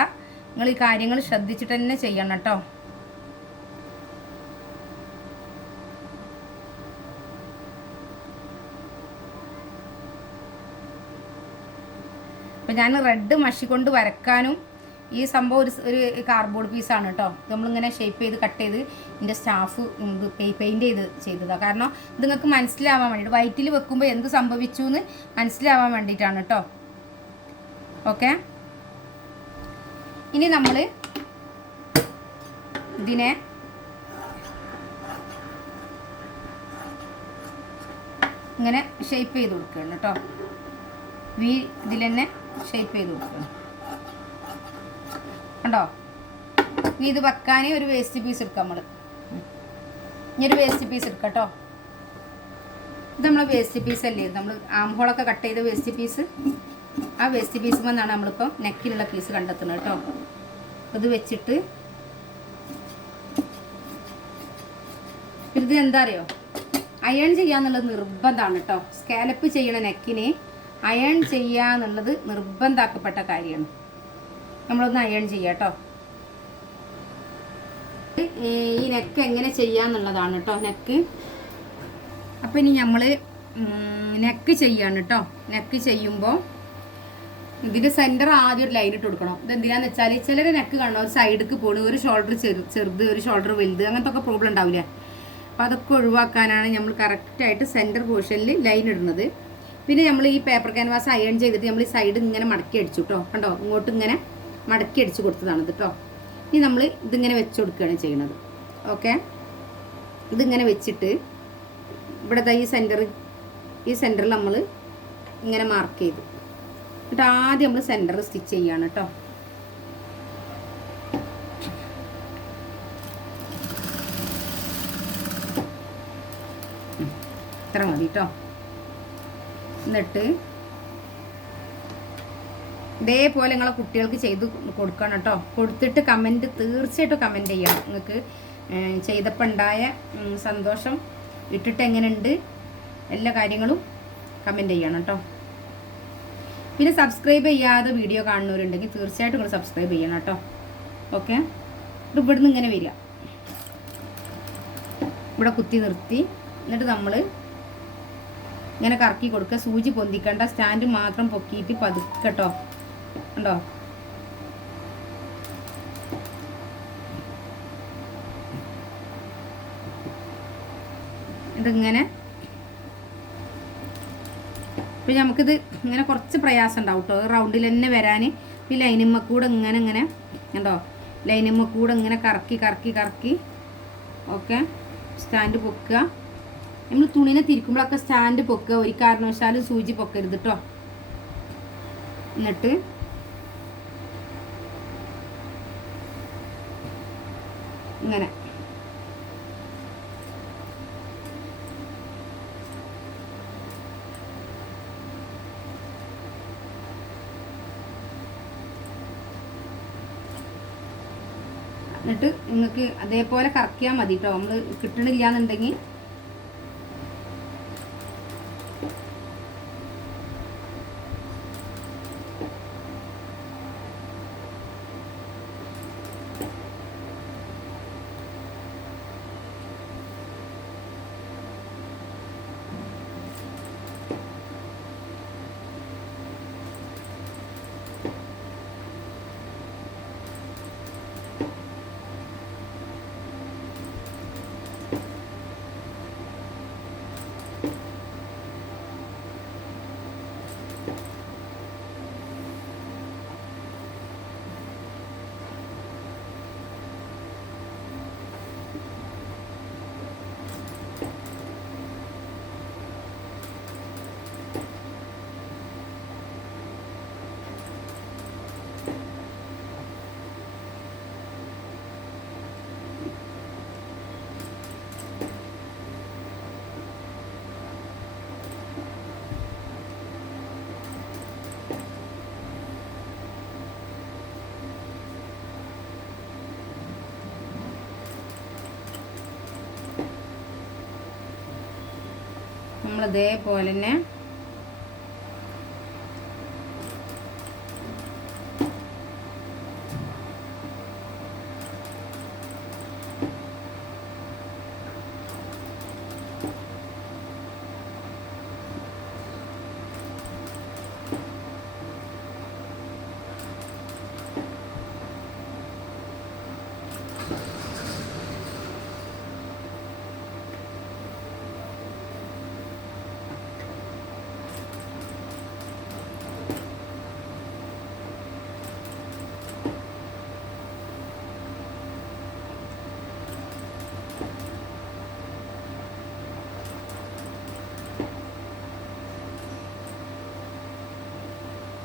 നിങ്ങൾ ഈ കാര്യങ്ങൾ ശ്രദ്ധിച്ചിട്ട് തന്നെ ചെയ്യണം കേട്ടോ. അപ്പോൾ ഞാൻ റെഡ് മഷി കൊണ്ട് വരക്കാനും ഈ സംഭവം ഒരു കാർഡ്ബോർഡ് പീസാണ് കേട്ടോ. നമ്മളിങ്ങനെ ഷേപ്പ് ചെയ്ത് കട്ട് ചെയ്ത് ഇതിൻ്റെ സ്റ്റാഫ് പെയിൻറ്റ് ചെയ്തതാണ്. കാരണം ഇത് നിങ്ങൾക്ക് മനസ്സിലാവാൻ വേണ്ടിയിട്ട് വൈറ്റിൽ വെക്കുമ്പോൾ എന്ത് സംഭവിച്ചു എന്ന് മനസ്സിലാവാൻ വേണ്ടിയിട്ടാണ് കേട്ടോ. ഓക്കെ, ഇനി നമ്മൾ ഇതിനെ ഇങ്ങനെ ഷേപ്പ് ചെയ്ത് കൊടുക്കുകയാണ് കേട്ടോ. ഇതിൽ തന്നെ ഷേപ്പ് ചെയ്ത് കൊടുക്കണം. കണ്ടോ? ഇനി ഇത് വെക്കാൻ ഒരു വേസ്റ്റ് പീസ് എടുക്കാം. നമ്മൾ ഇനി ഒരു വേസ്റ്റ് പീസ് എടുക്കാം കേട്ടോ. ഇത് നമ്മൾ വേസ്റ്റ് പീസ് അല്ലേ, നമ്മൾ ആംഹോളൊക്കെ കട്ട് ചെയ്ത വേസ്റ്റ് പീസ്. ആ വേസ്റ്റ് പീസ് വന്നാണ് നമ്മളിപ്പോൾ നെക്കിലുള്ള പീസ് കണ്ടെത്തുന്നത് കേട്ടോ. ഇത് വെച്ചിട്ട് ഇത് എന്താ അറിയോ, അയൺ ചെയ്യാന്നുള്ളത് നിർബന്ധമാണ് കേട്ടോ. സ്കാലപ്പ് ചെയ്യണ നെക്കിന് അയൺ ചെയ്യാന്നുള്ളത് നിർബന്ധമാക്കപ്പെട്ട കാര്യമാണ്. നമ്മളൊന്ന് അയൺ ചെയ്യാം കേട്ടോ. ഈ നെക്ക് എങ്ങനെ ചെയ്യാന്നുള്ളതാണ് കേട്ടോ നെക്ക്. അപ്പം ഇനി നമ്മൾ നെക്ക് ചെയ്യാണ് കേട്ടോ. നെക്ക് ചെയ്യുമ്പോൾ ഇതിൻ്റെ സെൻറ്റർ ആദ്യം ഒരു ലൈൻ ഇട്ട് കൊടുക്കണം. ഇതെന്തിനാന്ന് വെച്ചാൽ ചിലരെ നെക്ക് കാണണം ഒരു സൈഡിലേക്ക് പോകണം, ഒരു ഷോൾഡർ ചെറുത് ഒരു ഷോൾഡർ വലുത്, അങ്ങനത്തെ ഒക്കെ പ്രോബ്ലം ഉണ്ടാവില്ല. അപ്പോൾ അതൊക്കെ ഒഴിവാക്കാനാണ് നമ്മൾ കറക്റ്റായിട്ട് സെൻറ്റർ പോർഷനിൽ ലൈൻ ഇടുന്നത്. പിന്നെ നമ്മൾ ഈ പേപ്പർ ക്യാൻവാസ് അയൺ ചെയ്തിട്ട് നമ്മൾ ഈ സൈഡ് ഇങ്ങനെ മടക്കി അടിച്ചു കേട്ടോ. കണ്ടോ, ഇങ്ങോട്ട് ഇങ്ങനെ മടക്കി അടിച്ച് കൊടുത്തതാണ് കേട്ടോ. ഇനി നമ്മൾ ഇതിങ്ങനെ വെച്ച് കൊടുക്കുകയാണ് ചെയ്യുന്നത്. ഓക്കെ, ഇതിങ്ങനെ വെച്ചിട്ട് ഇവിടെ ഈ സെൻറ്ററിൽ നമ്മൾ ഇങ്ങനെ മാർക്ക് ചെയ്തു. എന്നിട്ട് ആദ്യം നമ്മൾ സെൻറ്റർ സ്റ്റിച്ച് ചെയ്യാണ് കേട്ടോ. ഇത്ര മതി കേട്ടോ. എന്നിട്ട് ഇതേപോലെ നിങ്ങളെ കുട്ടികൾക്ക് ചെയ്ത് കൊടുക്കണം കേട്ടോ. കൊടുത്തിട്ട് തീർച്ചയായിട്ടും കമൻറ്റ് ചെയ്യണം. നിങ്ങൾക്ക് ചെയ്തപ്പോൾ ഉണ്ടായ സന്തോഷം, ഇട്ടിട്ട് എങ്ങനെയുണ്ട്, എല്ലാ കാര്യങ്ങളും കമൻറ്റ് ചെയ്യണം കേട്ടോ. പിന്നെ സബ്സ്ക്രൈബ് ചെയ്യാതെ വീഡിയോ കാണുന്നവരുണ്ടെങ്കിൽ തീർച്ചയായിട്ടും നിങ്ങൾ സബ്സ്ക്രൈബ് ചെയ്യണം കേട്ടോ. ഓക്കെ, ഇത് ഇവിടുന്ന് ഇങ്ങനെ വരിക, ഇവിടെ കുത്തി നിർത്തി, എന്നിട്ട് നമ്മൾ ഇങ്ങനെ കറക്കി കൊടുക്കുക. സൂചി പൊന്തിക്കണ്ട, സ്റ്റാൻഡ് മാത്രം പൊക്കിയിട്ട് പതുക്കട്ടോ. ഉണ്ടോ, ഇതിങ്ങനെ. പിന്നെ നമുക്കിത് ഇങ്ങനെ കുറച്ച് പ്രയാസം ഉണ്ടാവും കേട്ടോ, റൗണ്ടിൽ തന്നെ വരാൻ. ഈ ലൈനിമ്മ കൂടെ ഇങ്ങനെ ഉണ്ടോ, ലൈനിമ്മ കൂടെ ഇങ്ങനെ കറക്കി. ഓക്കെ, സ്റ്റാൻഡ് പൊക്കുക. നമ്മൾ തുണിനെ തിരിക്കുമ്പോഴൊക്കെ സ്റ്റാൻഡ് പൊക്കുക, ഒരു കാരണവശാലും സൂചി പൊക്കരുത് കേട്ടോ. എന്നിട്ട് ഇങ്ങനെ എന്നിട്ട് നിങ്ങൾക്ക് അതേപോലെ കറക്കിയാൽ മതി കേട്ടോ. നമ്മൾ കിട്ടണില്ല എന്നുണ്ടെങ്കിൽ നമ്മളിതേപോലെ തന്നെ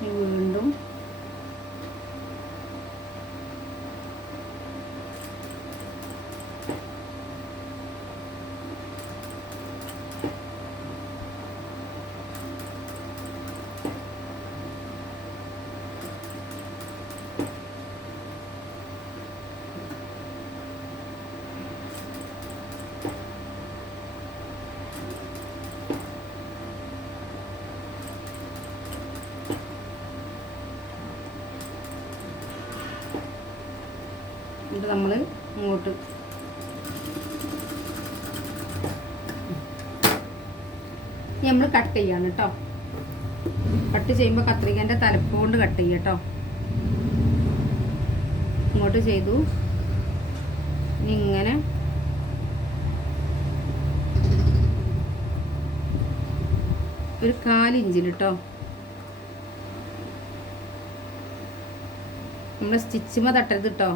വീണ്ടും എന്നിട്ട് നമ്മൾ ഇങ്ങോട്ട് നമ്മൾ കട്ട് ചെയ്യാണ് കേട്ടോ. കട്ട് ചെയ്യുമ്പോൾ കത്രികേൻ്റെ തലപ്പോണ്ട് കട്ട് ചെയ്യുക കേട്ടോ. ഇങ്ങോട്ട് ചെയ്തു. ഇനി ഇങ്ങനെ ഒരു 1/4 ഇഞ്ചിൽ കേട്ടോ. നമ്മൾ സ്റ്റിച്ചുമ്മ തട്ടരുത് കേട്ടോ.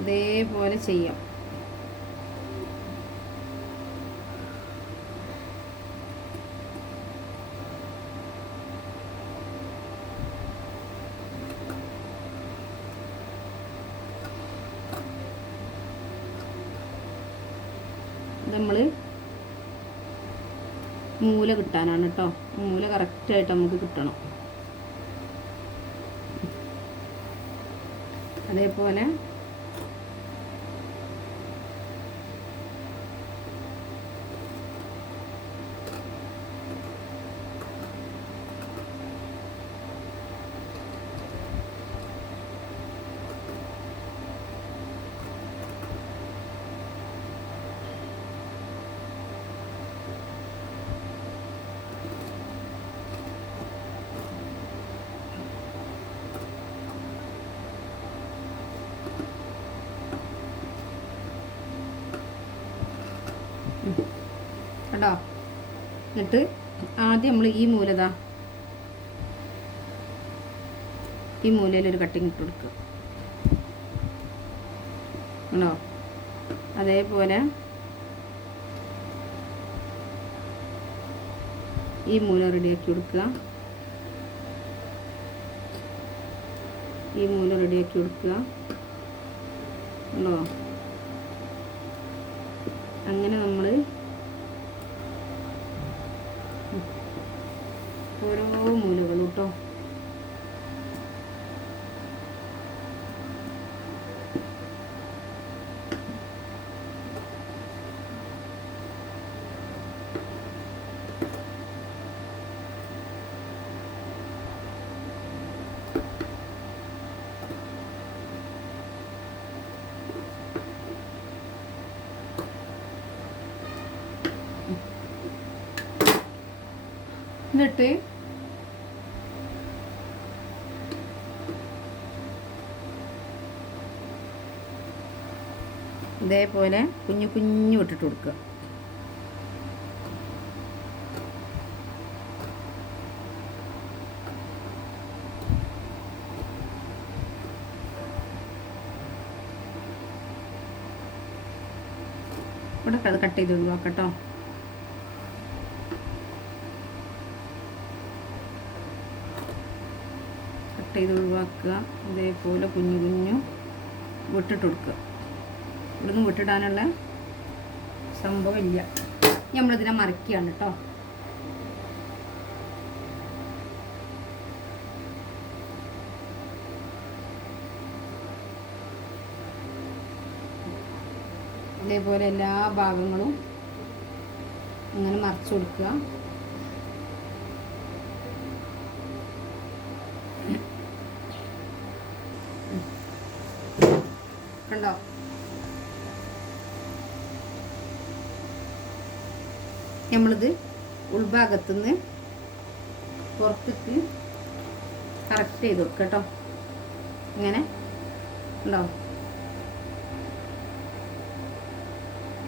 ഇതേപോലെ ചെയ്യാം. നമ്മൾ മൂല കിട്ടാനാണ് കേട്ടോ. മൂല കറക്റ്റായിട്ട് നമുക്ക് കിട്ടണം. അതേപോലെ കേട്ടോ. എന്നിട്ട് ആദ്യം നമ്മൾ ഈ മൂലതാ, ഈ മൂലയിലൊരു കട്ടിങ് ഇട്ട് കൊടുക്കുക കേട്ടോ. അതേപോലെ ഈ മൂല റെഡിയാക്കി കൊടുക്കുക. ഈ മൂല റെഡിയാക്കി കൊടുക്കുക കേട്ടോ. അങ്ങനെ നമ്മൾ ഓരോ മൂലകളും കേട്ടോ. എന്നിട്ട് ഇതേപോലെ കുഞ്ഞു കുഞ്ഞു ഇട്ടിട്ട് കൊടുക്കുക. ഇവിടെ അത് കട്ട് ചെയ്ത് ഒഴിവാക്കട്ടോ. കട്ട് ചെയ്ത് ഒഴിവാക്കുക. ഇതേപോലെ കുഞ്ഞു കുഞ്ഞു വിട്ടിട്ട് കൊടുക്കുക. ഇവിടുന്ന് വിട്ടിടാനുള്ള സംഭവം ഇല്ല. നമ്മളിതിനെ മറിക്കുകയാണ് കേട്ടോ. ഇതേപോലെ എല്ലാ ഭാഗങ്ങളും ഇങ്ങനെ മറിച്ച് കൊടുക്കുക. കണ്ടോ? നമ്മളിത് ഉൾഭാഗത്തുനിന്ന് പുറത്തേക്ക് കറക്റ്റ് ചെയ്ത് വെക്കുക കേട്ടോ. ഇങ്ങനെ ഉണ്ടോ?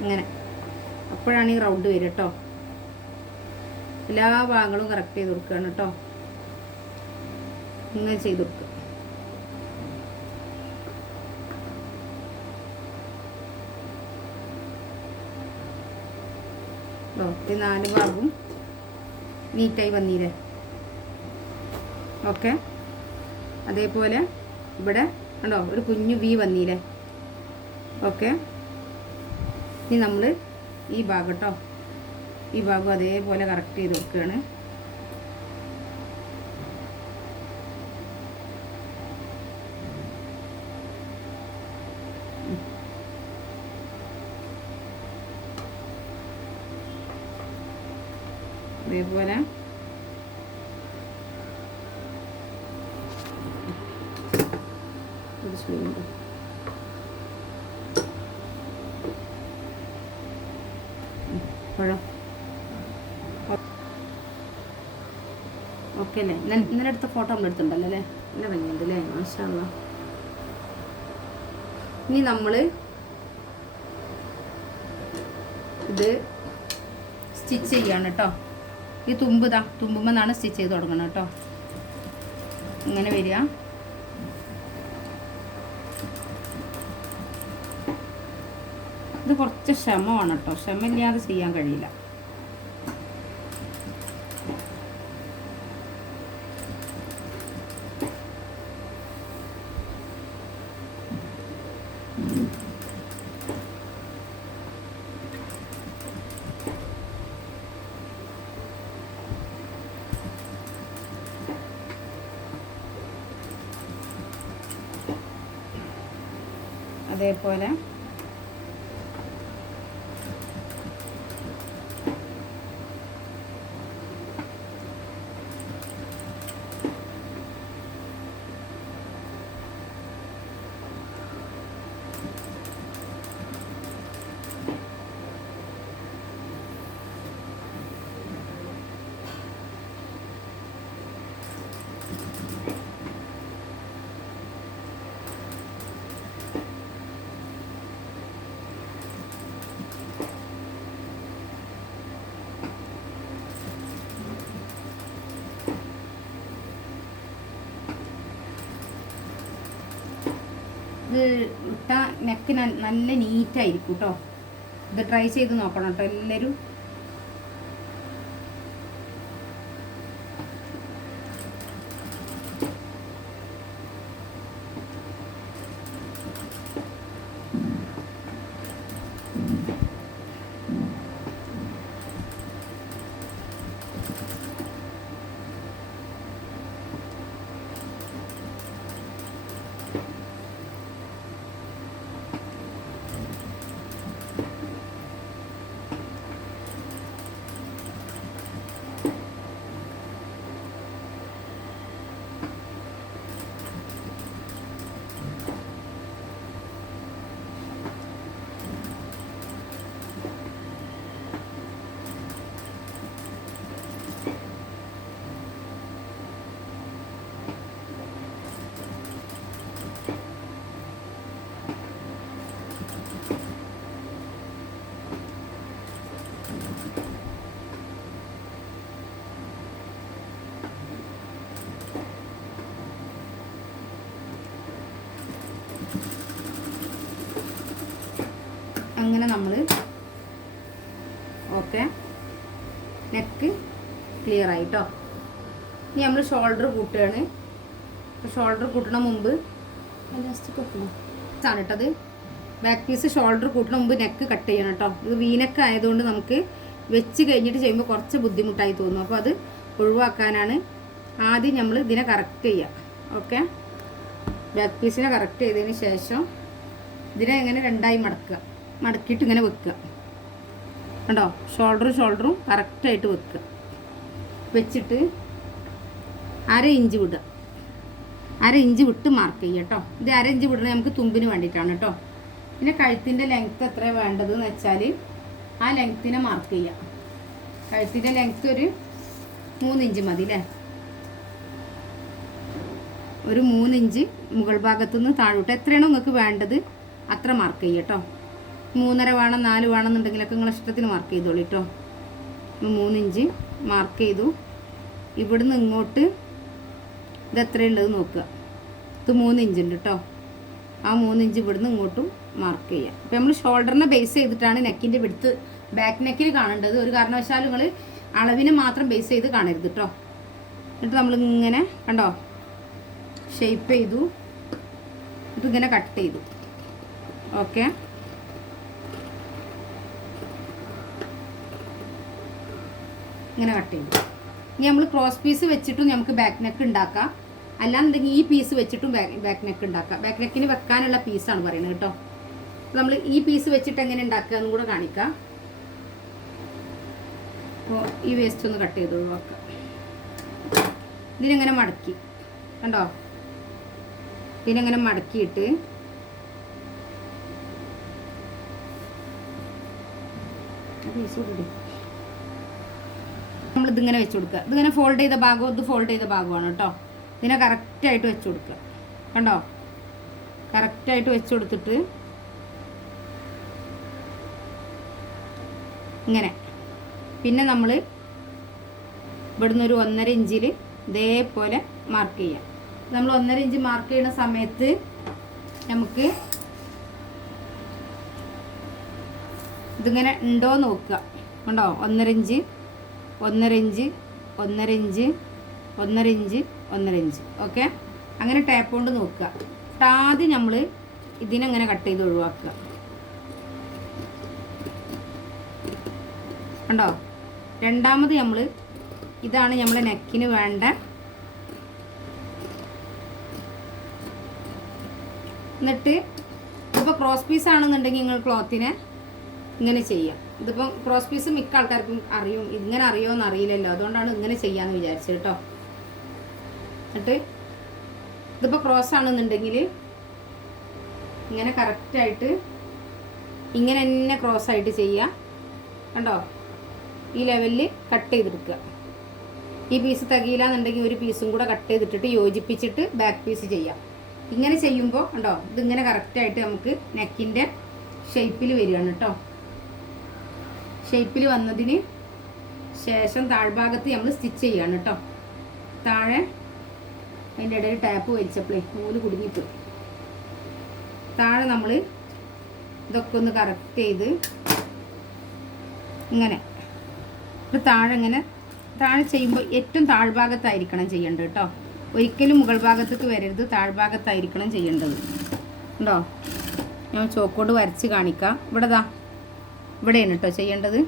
ഇങ്ങനെ അപ്പോഴാണ് ഈ റൗണ്ട് വരിക കേട്ടോ. എല്ലാ ഭാഗങ്ങളും കറക്റ്റ് ചെയ്ത് കൊടുക്കുകയാണ് കേട്ടോ. ഇങ്ങനെ ചെയ്ത് കൊടുക്കുക. ഈ 4 ഭാഗവും നീറ്റായി വന്നില്ലേ? ഓക്കെ. അതേപോലെ ഇവിടെ കണ്ടോ ഒരു കുഞ്ഞു വി വന്നില്ലേ? ഓക്കെ. ഇനി നമ്മൾ ഈ ഭാഗം കേട്ടോ, ഈ ഭാഗം അതേപോലെ കറക്റ്റ് ചെയ്ത് കൊടുക്കുകയാണ്. അതേപോലെ ഓക്കെ അല്ലേ? ഇന്നലെ എടുത്ത ഫോട്ടോ നമ്മൾ എടുത്തിട്ടുണ്ടല്ലോ അല്ലേ? നല്ല ഭംഗിയുണ്ട് അല്ലേ? മാഷാ അല്ലാഹ്. ഇനി നമ്മൾ ഇത് സ്റ്റിച്ച് ചെയ്യാണ് കേട്ടോ. ഈ തുമ്പുമെന്നാണ് സ്റ്റിച്ച് ചെയ്ത് തുടങ്ങണം കേട്ടോ. ഇങ്ങനെ വരിക. ഇത് കുറച്ച് ക്ഷമ വേണം കേട്ടോ. ക്ഷമ ഇല്ലാതെ ചെയ്യാൻ കഴിയില്ല. അതേപോലെ ഇത് ഇട്ടാൽ നെക്ക് നല്ല നീറ്റായിരിക്കും കേട്ടോ. ഇത് ട്രൈ ചെയ്ത് നോക്കണം കേട്ടോ എല്ലാവരും. അങ്ങനെ നമ്മൾ ഓക്കെ നെക്ക് ക്ലിയർ ആയി കേട്ടോ. ഇനി നമ്മൾ ഷോൾഡർ കൂട്ടുകയാണ്. ഷോൾഡർ കൂട്ടണ മുമ്പ് ഇലാസ്റ്റിക് ആണ് കേട്ടത്. ബാക്ക് പീസ് ഷോൾഡർ കൂട്ടണ മുമ്പ് നെക്ക് കട്ട് ചെയ്യണം കേട്ടോ. ഇത് വീനെക്ക് ആയതുകൊണ്ട് നമുക്ക് വെച്ച് കഴിഞ്ഞിട്ട് ചെയ്യുമ്പോൾ കുറച്ച് ബുദ്ധിമുട്ടായി തോന്നും. അപ്പോൾ അത് ഒഴിവാക്കാനാണ് ആദ്യം നമ്മൾ ഇതിനെ കറക്റ്റ് ചെയ്യുക. ഓക്കെ, ബാക്ക് പീസിനെ കറക്റ്റ് ചെയ്തതിന് ശേഷം ഇതിനെ ഇങ്ങനെ രണ്ടായി മടക്കിയിട്ട് ഇങ്ങനെ വെക്കുക കണ്ടോ. ഷോൾഡറും കറക്റ്റായിട്ട് വെക്കുക. വെച്ചിട്ട് 1/2 ഇഞ്ച് വിടുക. 1/2 ഇഞ്ച് വിട്ട് മാർക്ക് ചെയ്യുക കേട്ടോ. ഇത് 1/2 ഇഞ്ച് വിടണത് നമുക്ക് തുമ്പിന് വേണ്ടിയിട്ടാണ് കേട്ടോ. പിന്നെ കഴുത്തിൻ്റെ ലെങ്ത്ത് എത്ര വേണ്ടതെന്ന് വെച്ചാൽ ആ ലെങ്ത്തിനെ മാർക്ക് ചെയ്യുക. കഴുത്തിൻ്റെ ലെങ്ത്ത് ഒരു 3 ഇഞ്ച് മതി അല്ലേ. ഒരു 3 ഇഞ്ച് മുകൾ ഭാഗത്തുനിന്ന് താഴോട്ട് എത്രയാണോ നിങ്ങൾക്ക് വേണ്ടത് അത്ര മാർക്ക് ചെയ്യുക കേട്ടോ. 3.5 വേണം 4 വേണമെന്നുണ്ടെങ്കിലൊക്കെ നിങ്ങൾ ഇഷ്ടത്തിന് മാർക്ക് ചെയ്തോളൂ കേട്ടോ. 3 ഇഞ്ച് മാർക്ക് ചെയ്തു. ഇവിടുന്ന് ഇങ്ങോട്ട് ഇത് എത്രയുള്ളത് നോക്കുക. ഇത് 3 ഇഞ്ച് ഉണ്ട് കേട്ടോ. ആ 3 ഇഞ്ച് ഇവിടുന്ന് ഇങ്ങോട്ടും മാർക്ക് ചെയ്യുക. അപ്പോൾ നമ്മൾ ഷോൾഡറിനെ ബേസ് ചെയ്തിട്ടാണ് നെക്കിൻ്റെ വിടുത്ത് ബാക്ക് നെക്കിൽ കാണേണ്ടത്. ഒരു കാരണവശാലും നിങ്ങൾ അളവിനെ മാത്രം ബേസ് ചെയ്ത് കാണരുത് കേട്ടോ. എന്നിട്ട് നമ്മളിങ്ങനെ കണ്ടോ ഷേപ്പ് ചെയ്തു. എന്നിട്ട് ഇങ്ങനെ കട്ട് ചെയ്തു. ഓക്കെ, ഇങ്ങനെ കട്ട് ചെയ്തു. ഇനി നമ്മൾ ക്രോസ് പീസ് വെച്ചിട്ടും നമുക്ക് ബാക്ക് നെക്ക് ഉണ്ടാക്കാം. അല്ലാന്നുണ്ടെങ്കിൽ ഈ പീസ് വെച്ചിട്ടും ബാക്ക് നെക്ക് ഉണ്ടാക്കാം. ബാക്ക് നെക്കിന് വെക്കാനുള്ള പീസാണ് പറയുന്നത് കേട്ടോ. നമ്മൾ ഈ പീസ് വെച്ചിട്ട് എങ്ങനെ ഉണ്ടാക്കുക എന്നും കൂടെ കാണിക്കാം. അപ്പോൾ ഈ വേസ്റ്റ് ഒന്ന് കട്ട് ചെയ്ത് ഒഴിവാക്കുക. ഇതിനെങ്ങനെ മടക്കി കണ്ടോ. ഇതിനെങ്ങനെ മടക്കിയിട്ട് നമ്മളിതിങ്ങനെ വെച്ച് കൊടുക്കുക. ഇതിങ്ങനെ ഫോൾഡ് ചെയ്ത ഭാഗവും ഇത് ഫോൾഡ് ചെയ്ത ഭാഗമാണ് കേട്ടോ. ഇതിനെ കറക്റ്റായിട്ട് വെച്ച് കൊടുക്കുക. കണ്ടോ, കറക്റ്റായിട്ട് വെച്ച് കൊടുത്തിട്ട് ഇങ്ങനെ. പിന്നെ നമ്മൾ ഇവിടുന്ന് ഒരു 1.5 ഇഞ്ചിൽ ഇതേപോലെ മാർക്ക് ചെയ്യാം. നമ്മൾ 1.5 ഇഞ്ച് മാർക്ക് ചെയ്യുന്ന സമയത്ത് നമുക്ക് ഇതിങ്ങനെ ഉണ്ടോ നോക്കുക. കണ്ടോ, 1.5 inch 1.5 inch 1.5 inch 1.5 inch 1.5 inch. Okay, അങ്ങനെ ടാപ്പ് കൊണ്ട് നോക്കുക. ആദ്യം നമ്മൾ ഇതിനെങ്ങനെ കട്ട് ചെയ്ത് ഒഴിവാക്കുക. കണ്ടോ, രണ്ടാമത് നമ്മൾ ഇതാണ് നമ്മളെ നെക്കിന് വേണ്ട. എന്നിട്ട് ഇതിപ്പോൾ ക്രോസ് പീസ് ആണെന്നുണ്ടെങ്കിൽ നിങ്ങൾ ക്ലോത്തിനെ ഇങ്ങനെ ചെയ്യാം. ഇതിപ്പം ക്രോസ് പീസ് മിക്ക ആൾക്കാർക്കും അറിയും, ഇങ്ങനെ അറിയുമോയെന്ന് അറിയില്ലല്ലോ, അതുകൊണ്ടാണ് ഇങ്ങനെ ചെയ്യാമെന്ന് വിചാരിച്ചത് കേട്ടോ. എന്നിട്ട് ഇതിപ്പോൾ ക്രോസ് ആണെന്നുണ്ടെങ്കിൽ ഇങ്ങനെ കറക്റ്റായിട്ട് ഇങ്ങനെ തന്നെ ക്രോസ് ആയിട്ട് ചെയ്യുക. കണ്ടോ, ഈ ലെവലിൽ കട്ട് ചെയ്തെടുക്കുക. ഈ പീസ് തികയില്ല എന്നുണ്ടെങ്കിൽ ഒരു പീസും കൂടെ കട്ട് ചെയ്തിട്ടിട്ട് യോജിപ്പിച്ചിട്ട് ബാക്ക് പീസ് ചെയ്യാം. ഇങ്ങനെ ചെയ്യുമ്പോൾ കണ്ടോ, ഇതിങ്ങനെ കറക്റ്റായിട്ട് നമുക്ക് നെക്കിൻ്റെ ഷേപ്പിൽ വരികയാണ് കേട്ടോ. ഷേപ്പിൽ വന്നതിന് ശേഷം താഴ്ഭാഗത്ത് നമ്മൾ സ്റ്റിച്ച് ചെയ്യാണ് കേട്ടോ. താഴെ അതിൻ്റെ ഇടയിൽ ടാപ്പ് വലിച്ചപ്പോഴേ നൂല് കുടുങ്ങിപ്പോയി. താഴെ നമ്മൾ ഇതൊക്കെ ഒന്ന് കറക്റ്റ് ചെയ്ത് ഇങ്ങനെ താഴെ ഇങ്ങനെ താഴെ ചെയ്യുമ്പോൾ ഏറ്റവും താഴ്ഭാഗത്തായിരിക്കണം ചെയ്യേണ്ടത് കേട്ടോ. ഒരിക്കലും മുകൾ ഭാഗത്തേക്ക് വരരുത്, താഴ്ഭാഗത്തായിരിക്കണം ചെയ്യേണ്ടത്. ഉണ്ടോ, ഞാൻ ചോക്കോട് വരച്ച് കാണിക്കാം. ഇവിടെയാണ് കേട്ടോ ചെയ്യേണ്ടത്.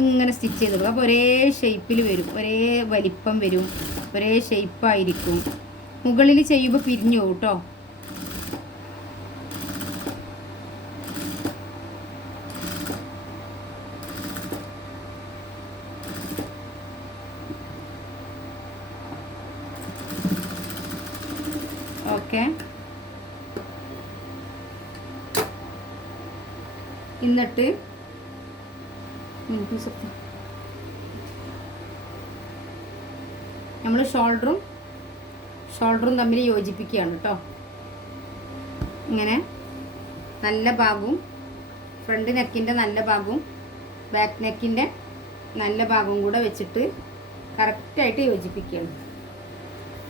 ഇങ്ങനെ സ്റ്റിച്ച് ചെയ്ത് അപ്പോൾ ഒരേ ഷേപ്പിൽ വരും, ഒരേ വലിപ്പം വരും, ഒരേ ഷേപ്പായിരിക്കും. മുകളിൽ ചെയ്യുമ്പോൾ പിരിഞ്ഞു പോകും കേട്ടോ. ഓക്കെ, എന്നിട്ട് നമ്മൾ ഷോൾഡറും തമ്മിൽ യോജിപ്പിക്കുകയാണ് കേട്ടോ. ഇങ്ങനെ നല്ല ഭാഗവും ഫ്രണ്ട് നെക്കിൻ്റെ നല്ല ഭാഗവും ബാക്ക് നെക്കിൻ്റെ നല്ല ഭാഗവും കൂടെ വെച്ചിട്ട് കറക്റ്റായിട്ട് യോജിപ്പിക്കുകയാണ്.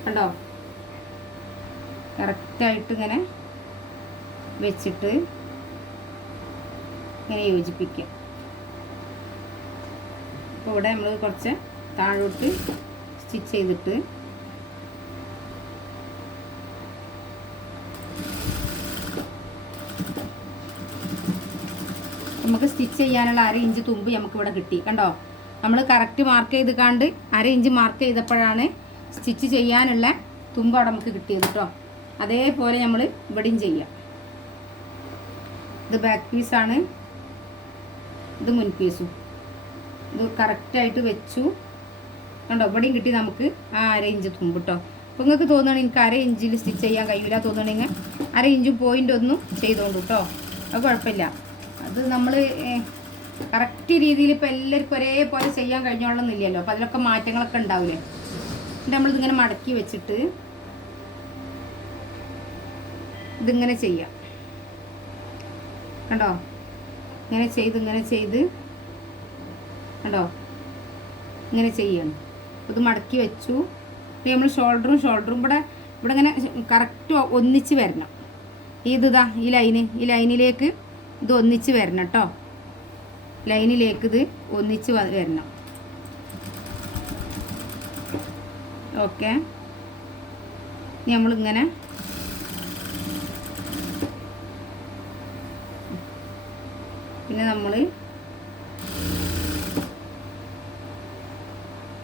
കണ്ടോ, കറക്റ്റായിട്ട് ഇങ്ങനെ വെച്ചിട്ട് ഇങ്ങനെ യോജിപ്പിക്കുക. അപ്പോൾ ഇവിടെ നമ്മൾ കുറച്ച് താഴോട്ട് സ്റ്റിച്ച് ചെയ്തിട്ട് നമുക്ക് സ്റ്റിച്ച് ചെയ്യാനുള്ള 1/2 ഇഞ്ച് തുമ്പ് നമുക്കിവിടെ കിട്ടി. കണ്ടോ, നമ്മൾ കറക്റ്റ് മാർക്ക് ചെയ്ത് കണ്ട് 1/2 ഇഞ്ച് മാർക്ക് ചെയ്തപ്പോഴാണ് സ്റ്റിച്ച് ചെയ്യാനുള്ള തുമ്പ് അവിടെ നമുക്ക് കിട്ടിയത് കേട്ടോ. അതേപോലെ നമ്മൾ ഇവിടെയും ചെയ്യാം. ഇത് ബാക്ക് പീസാണ്, ഇത് മുൻ പീസും. ഇത് കറക്റ്റായിട്ട് വെച്ചു. കണ്ടോ, ഇവിടെയും കിട്ടി നമുക്ക് ആ 1/2 ഇഞ്ച് തുമ്പ് കേട്ടോ. അപ്പോൾ നിങ്ങൾക്ക് തോന്നുകയാണെങ്കിൽ എനിക്ക് 1/2 ഇഞ്ചിൽ സ്റ്റിച്ച് ചെയ്യാൻ കഴിയില്ല തോന്നുകയാണെങ്കിൽ 1/2 ഇഞ്ചും പോയിൻ്റ് ഒന്നും ചെയ്തുകൊണ്ട് കേട്ടോ. അത് കുഴപ്പമില്ല. അത് നമ്മൾ കറക്റ്റ് രീതിയിൽ ഇപ്പോൾ എല്ലാവർക്കും ഒരേപോലെ ചെയ്യാൻ കഴിഞ്ഞോളന്നില്ലല്ലോ. അപ്പോൾ അതിലൊക്കെ മാറ്റങ്ങളൊക്കെ ഉണ്ടാവില്ലേ. എന്നിട്ട് നമ്മളിതിങ്ങനെ മടക്കി വെച്ചിട്ട് ഇതിങ്ങനെ ചെയ്യാം. കണ്ടോ, ഇങ്ങനെ ചെയ്ത് കണ്ടോ, ഇങ്ങനെ ചെയ്യണം. ഇത് മടക്കി വെച്ചു. പിന്നെ നമ്മൾ ഷോൾഡറും ഇവിടെ ഇങ്ങനെ കറക്റ്റ് ഒന്നിച്ച് വരണം. ഇതാ ഈ ലൈനിലേക്ക് ഇത് ഒന്നിച്ച് വരണം കേട്ടോ. ലൈനിലേക്ക് ഇത് ഒന്നിച്ച് വരണം. ഓക്കെ, നമ്മളിങ്ങനെ പിന്നെ നമ്മൾ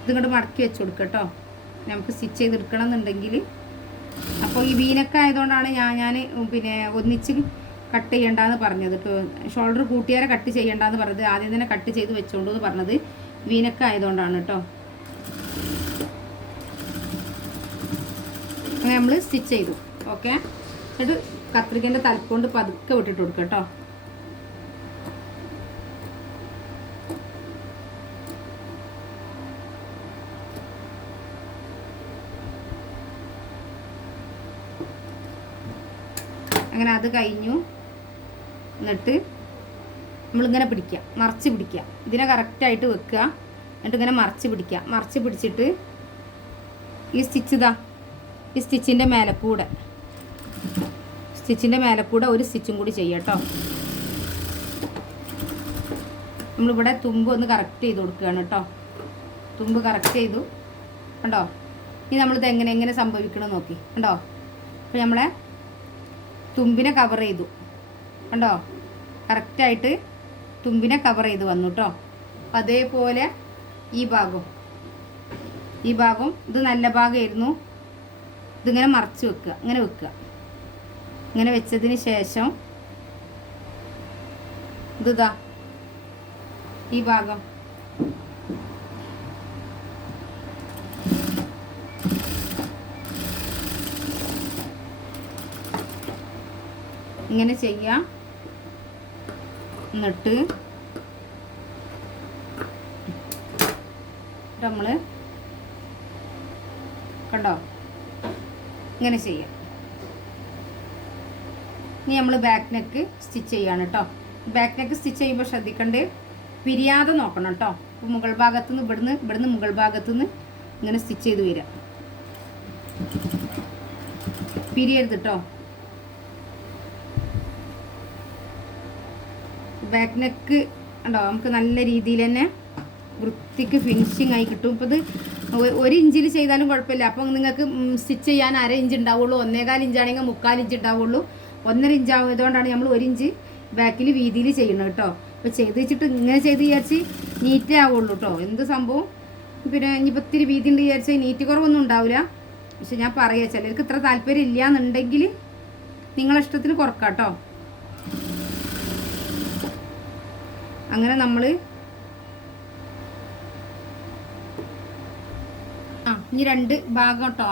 ഇതിങ്ങോട്ട് മടക്കി വെച്ച് കൊടുക്കുക കേട്ടോ. നമുക്ക് സ്റ്റിച്ച് ചെയ്തെടുക്കണം എന്നുണ്ടെങ്കിൽ. അപ്പോൾ ഈ വീനൊക്കെ ആയതുകൊണ്ടാണ് ഞാൻ പിന്നെ ഒന്നിച്ച് കട്ട് ചെയ്യേണ്ടതെന്ന് പറഞ്ഞത് കേട്ടോ. ഷോൾഡർ കൂട്ടിയാരെ കട്ട് ചെയ്യേണ്ടതെന്ന് പറഞ്ഞത് ആദ്യം തന്നെ കട്ട് ചെയ്ത് വെച്ചോണ്ടു എന്ന് പറഞ്ഞത് വീനൊക്കെ ആയതുകൊണ്ടാണ് കേട്ടോ. അങ്ങനെ നമ്മൾ സ്റ്റിച്ച് ചെയ്തു. ഓക്കെ, എന്നിട്ട് കത്രികേൻ്റെ തലക്കൊണ്ട് പതുക്കെ വിട്ടിട്ട് കൊടുക്കുക കേട്ടോ. അങ്ങനെ അത് കഴിഞ്ഞു. എന്നിട്ട് നമ്മളിങ്ങനെ പിടിക്കുക, മറിച്ച് പിടിക്കുക. ഇതിനെ കറക്റ്റായിട്ട് വെക്കുക. എന്നിട്ട് ഇങ്ങനെ മറിച്ച് പിടിക്കുക. മറിച്ച് പിടിച്ചിട്ട് ഈ സ്റ്റിച്ചിൻ്റെ മേലെ കൂടെ ഒരു സ്റ്റിച്ചും കൂടി ചെയ്യാം കേട്ടോ. നമ്മളിവിടെ തുമ്പ് ഒന്ന് കറക്റ്റ് ചെയ്ത് കൊടുക്കുകയാണ് കേട്ടോ. തുമ്പ് കറക്റ്റ് ചെയ്തു കണ്ടോ. ഇനി നമ്മളിത് എങ്ങനെ സംഭവിക്കണം നോക്കി കണ്ടോ. അപ്പോൾ നമ്മളെ തുമ്പിനെ കവർ ചെയ്തു കണ്ടോ. കറക്റ്റായിട്ട് തുമ്പിനെ കവർ ചെയ്ത് വന്നു കേട്ടോ. അതേപോലെ ഈ ഭാഗം ഇത് നല്ല ഭാഗമായിരുന്നു. ഇതിങ്ങനെ മറച്ച് വെക്കുക, ഇങ്ങനെ വെക്കുക. ഇങ്ങനെ വെച്ചതിന് ശേഷം ഇതാ ഈ ഭാഗം ഇങ്ങനെ ചെയ്യാം. എന്നിട്ട് നമ്മൾ കണ്ടോ ഇങ്ങനെ ചെയ്യാം. ഇനി നമ്മൾ ബാക്ക് നെക്ക് സ്റ്റിച്ച് ചെയ്യാണ് കേട്ടോ. ബാക്ക് നെക്ക് സ്റ്റിച്ച് ചെയ്യുമ്പോൾ ശ്രദ്ധിക്കണ്ടേ, പിരിയാതെ നോക്കണം കേട്ടോ. അപ്പോൾ മുകൾ ഭാഗത്തുനിന്ന് ഇവിടുന്ന് മുകൾ ഭാഗത്തുനിന്ന് ഇങ്ങനെ സ്റ്റിച്ച് ചെയ്ത് വരിക, പിരിയരുത് കേട്ടോ. ബാക്ക് നെക്ക് ഉണ്ടോ നമുക്ക് നല്ല രീതിയിൽ തന്നെ വൃത്തിക്ക് ഫിനിഷിങ് ആയി കിട്ടും. ഇപ്പോൾ ഇത് 1 ഇഞ്ചിൽ ചെയ്താലും കുഴപ്പമില്ല. അപ്പോൾ നിങ്ങൾക്ക് സ്റ്റിച്ച് ചെയ്യാൻ 1/2 ഇഞ്ച് ഉണ്ടാവുള്ളൂ. 1.25 ഇഞ്ചാണെങ്കിൽ 3/4 ഇഞ്ച് ഉണ്ടാവുള്ളൂ. 1.5 ഇഞ്ച് ആയതുകൊണ്ടാണ് നമ്മൾ 1 ഇഞ്ച് ബാക്കിൽ വീതിയിൽ ചെയ്യണം കേട്ടോ. അപ്പോൾ ചെയ്ത് വെച്ചിട്ട് ഇങ്ങനെ ചെയ്ത് വിചാരിച്ച് നീറ്റേ ആവുള്ളൂ കേട്ടോ. എന്ത് സംഭവം പിന്നെ ഇനിയിപ്പോൾ ഇത്തിരി വീതി ഉണ്ട് വിചാരിച്ചാൽ നീറ്റ് കുറവൊന്നും ഉണ്ടാവില്ല. പക്ഷെ ഞാൻ പറയാം, ചിലർക്ക് ഇത്ര താല്പര്യം ഇല്ല എന്നുണ്ടെങ്കിൽ നിങ്ങളെ ഇഷ്ടത്തിന് കുറക്കാം കേട്ടോ. അങ്ങനെ നമ്മൾ ഇനി 2 ഭാഗം കേട്ടോ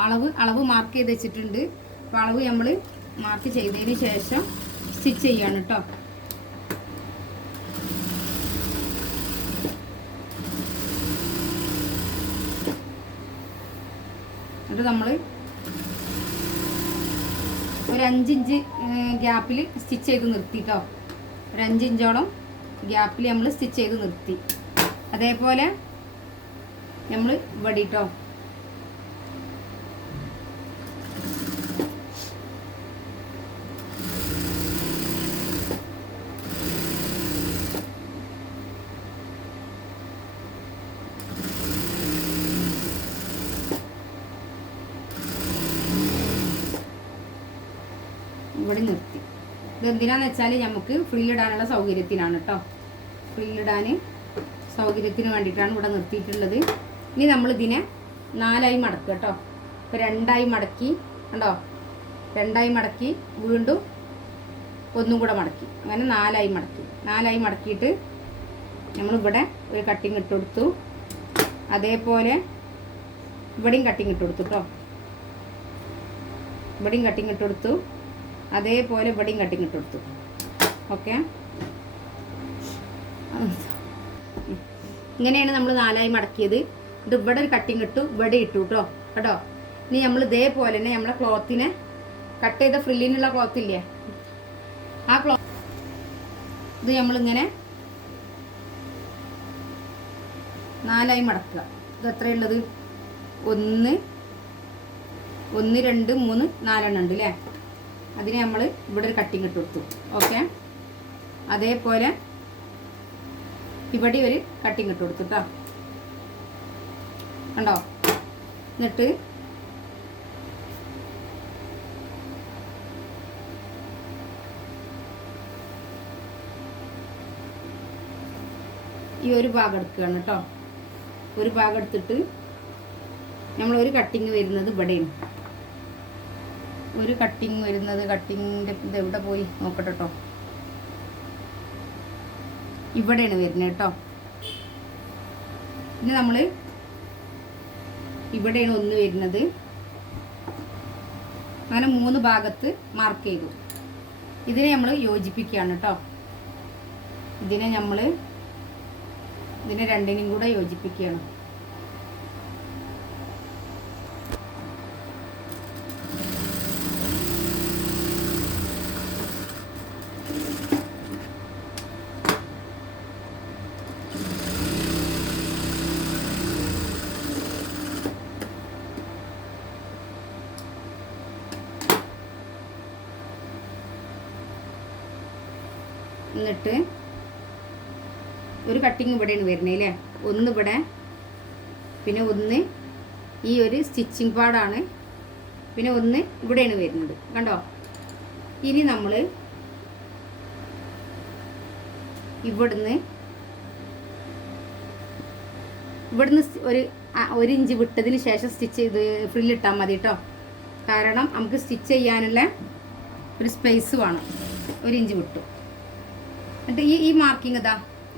അളവ് മാർക്ക് ചെയ്ത് വെച്ചിട്ടുണ്ട്. അപ്പോൾ അളവ് നമ്മൾ മാർക്ക് ചെയ്തതിന് ശേഷം സ്റ്റിച്ച് ചെയ്യാണ് കേട്ടോ. എന്നിട്ട് നമ്മൾ ഒരു 5 ഇഞ്ച് ഗ്യാപ്പിൽ സ്റ്റിച്ച് ചെയ്ത് നിർത്തി കേട്ടോ. ഒരു 5 ഇഞ്ചോളം ഗ്യാപ്പിൽ നമ്മൾ സ്റ്റിച്ച് ചെയ്ത് നിർത്തി. അതേപോലെ നമ്മൾ ഇവിടെ കേട്ടോ ഇവിടെ നിർത്തി. ഇതെന്തിനാന്ന് വെച്ചാൽ നമുക്ക് ഫ്രില്ലിടാനുള്ള സൗകര്യത്തിനാണ് കേട്ടോ. ഫ്രില്ലിടാൻ സൗകര്യത്തിന് വേണ്ടിയിട്ടാണ് ഇവിടെ നിർത്തിയിട്ടുള്ളത്. ഇനി നമ്മളിതിനെ 4ആയി മടക്കുക കേട്ടോ. ഇപ്പോൾ 2ആയി മടക്കി കണ്ടോ, 2ആയി മടക്കി വീണ്ടും ഒന്നും കൂടെ മടക്കി, അങ്ങനെ 4ആയി മടക്കിയിട്ട് നമ്മളിവിടെ ഒരു കട്ടിങ് ഇട്ട് കൊടുത്തു. അതേപോലെ ഇവിടെയും കട്ടിങ് ഇട്ട് കൊടുത്തു കേട്ടോ. ഇവിടെയും കട്ടിങ് ഇട്ട് കൊടുത്തു. അതേപോലെ ഇവിടെയും കട്ടിങ് ഇട്ട് കൊടുത്തു. ഓക്കെ, ഇങ്ങനെയാണ് നമ്മൾ 4ആയി മടക്കിയത്. ഇത് ഇവിടെ ഒരു കട്ടിങ് ഇട്ടു, ഇവിടെ ഇട്ടു കേട്ടോ കേട്ടോ. ഇനി നമ്മൾ ഇതേപോലെ തന്നെ നമ്മളെ ക്ലോത്തിനെ കട്ട് ചെയ്ത ഫ്രില്ലിനുള്ള ക്ലോത്ത് ഇല്ലേ, ആ ക്ലോത്ത് ഇത് നമ്മളിങ്ങനെ 4ആയി മടക്കുക. ഇത് എത്രയുള്ളത്? 1 2 3 4 ഉണ്ട് അല്ലേ. അതിന് നമ്മൾ ഇവിടെ ഒരു കട്ടിങ് ഇട്ട് കൊടുത്തു. ഓക്കെ, അതേപോലെ ഇവിടെ ഒരു കട്ടിങ് ഇട്ട് കൊടുത്തു കേട്ടോ കണ്ടോ. എന്നിട്ട് ഈ ഒരു ഭാഗം എടുക്കുകയാണ് കേട്ടോ. ഒരു ഭാഗം എടുത്തിട്ട് നമ്മളൊരു കട്ടിങ് വരുന്നത് ഇവിടെയാണ്. ഒരു കട്ടിങ് വരുന്നത്, കട്ടിങ്ങിൻ്റെ ഇത് എവിടെ പോയി നോക്കട്ടെ കേട്ടോ. ഇവിടെയാണ് വരുന്നത് കേട്ടോ. ഇനി നമ്മൾ ഇവിടെയാണ് 1 വരുന്നത്. അങ്ങനെ 3 ഭാഗത്ത് മാർക്ക് ചെയ്തു. ഇതിനെ നമ്മൾ യോജിപ്പിക്കുകയാണ് കേട്ടോ. ഇതിനെ രണ്ടിനും കൂടെ യോജിപ്പിക്കുകയാണ്. എന്നിട്ട് ഒരു കട്ടിങ് ഇവിടെയാണ് വരുന്നത് അല്ലേ, ഒന്ന് ഇവിടെ, പിന്നെ ഒന്ന് ഈ ഒരു സ്റ്റിച്ചിങ് പാടാണ്, പിന്നെ ഒന്ന് ഇവിടെയാണ് വരുന്നത് കണ്ടോ. ഇനി നമ്മൾ ഇവിടുന്ന് ഒരു ഇഞ്ച് വിട്ടതിന് ശേഷം സ്റ്റിച്ച് ചെയ്ത് ഫ്രില്ലിട്ടാൽ മതി കേട്ടോ. കാരണം നമുക്ക് സ്റ്റിച്ച് ചെയ്യാനുള്ള ഒരു സ്പേസ് വേണം. ഒരു ഇഞ്ച് വിട്ടു. എന്നിട്ട് ഈ മാർക്കിങ് ഇതാ,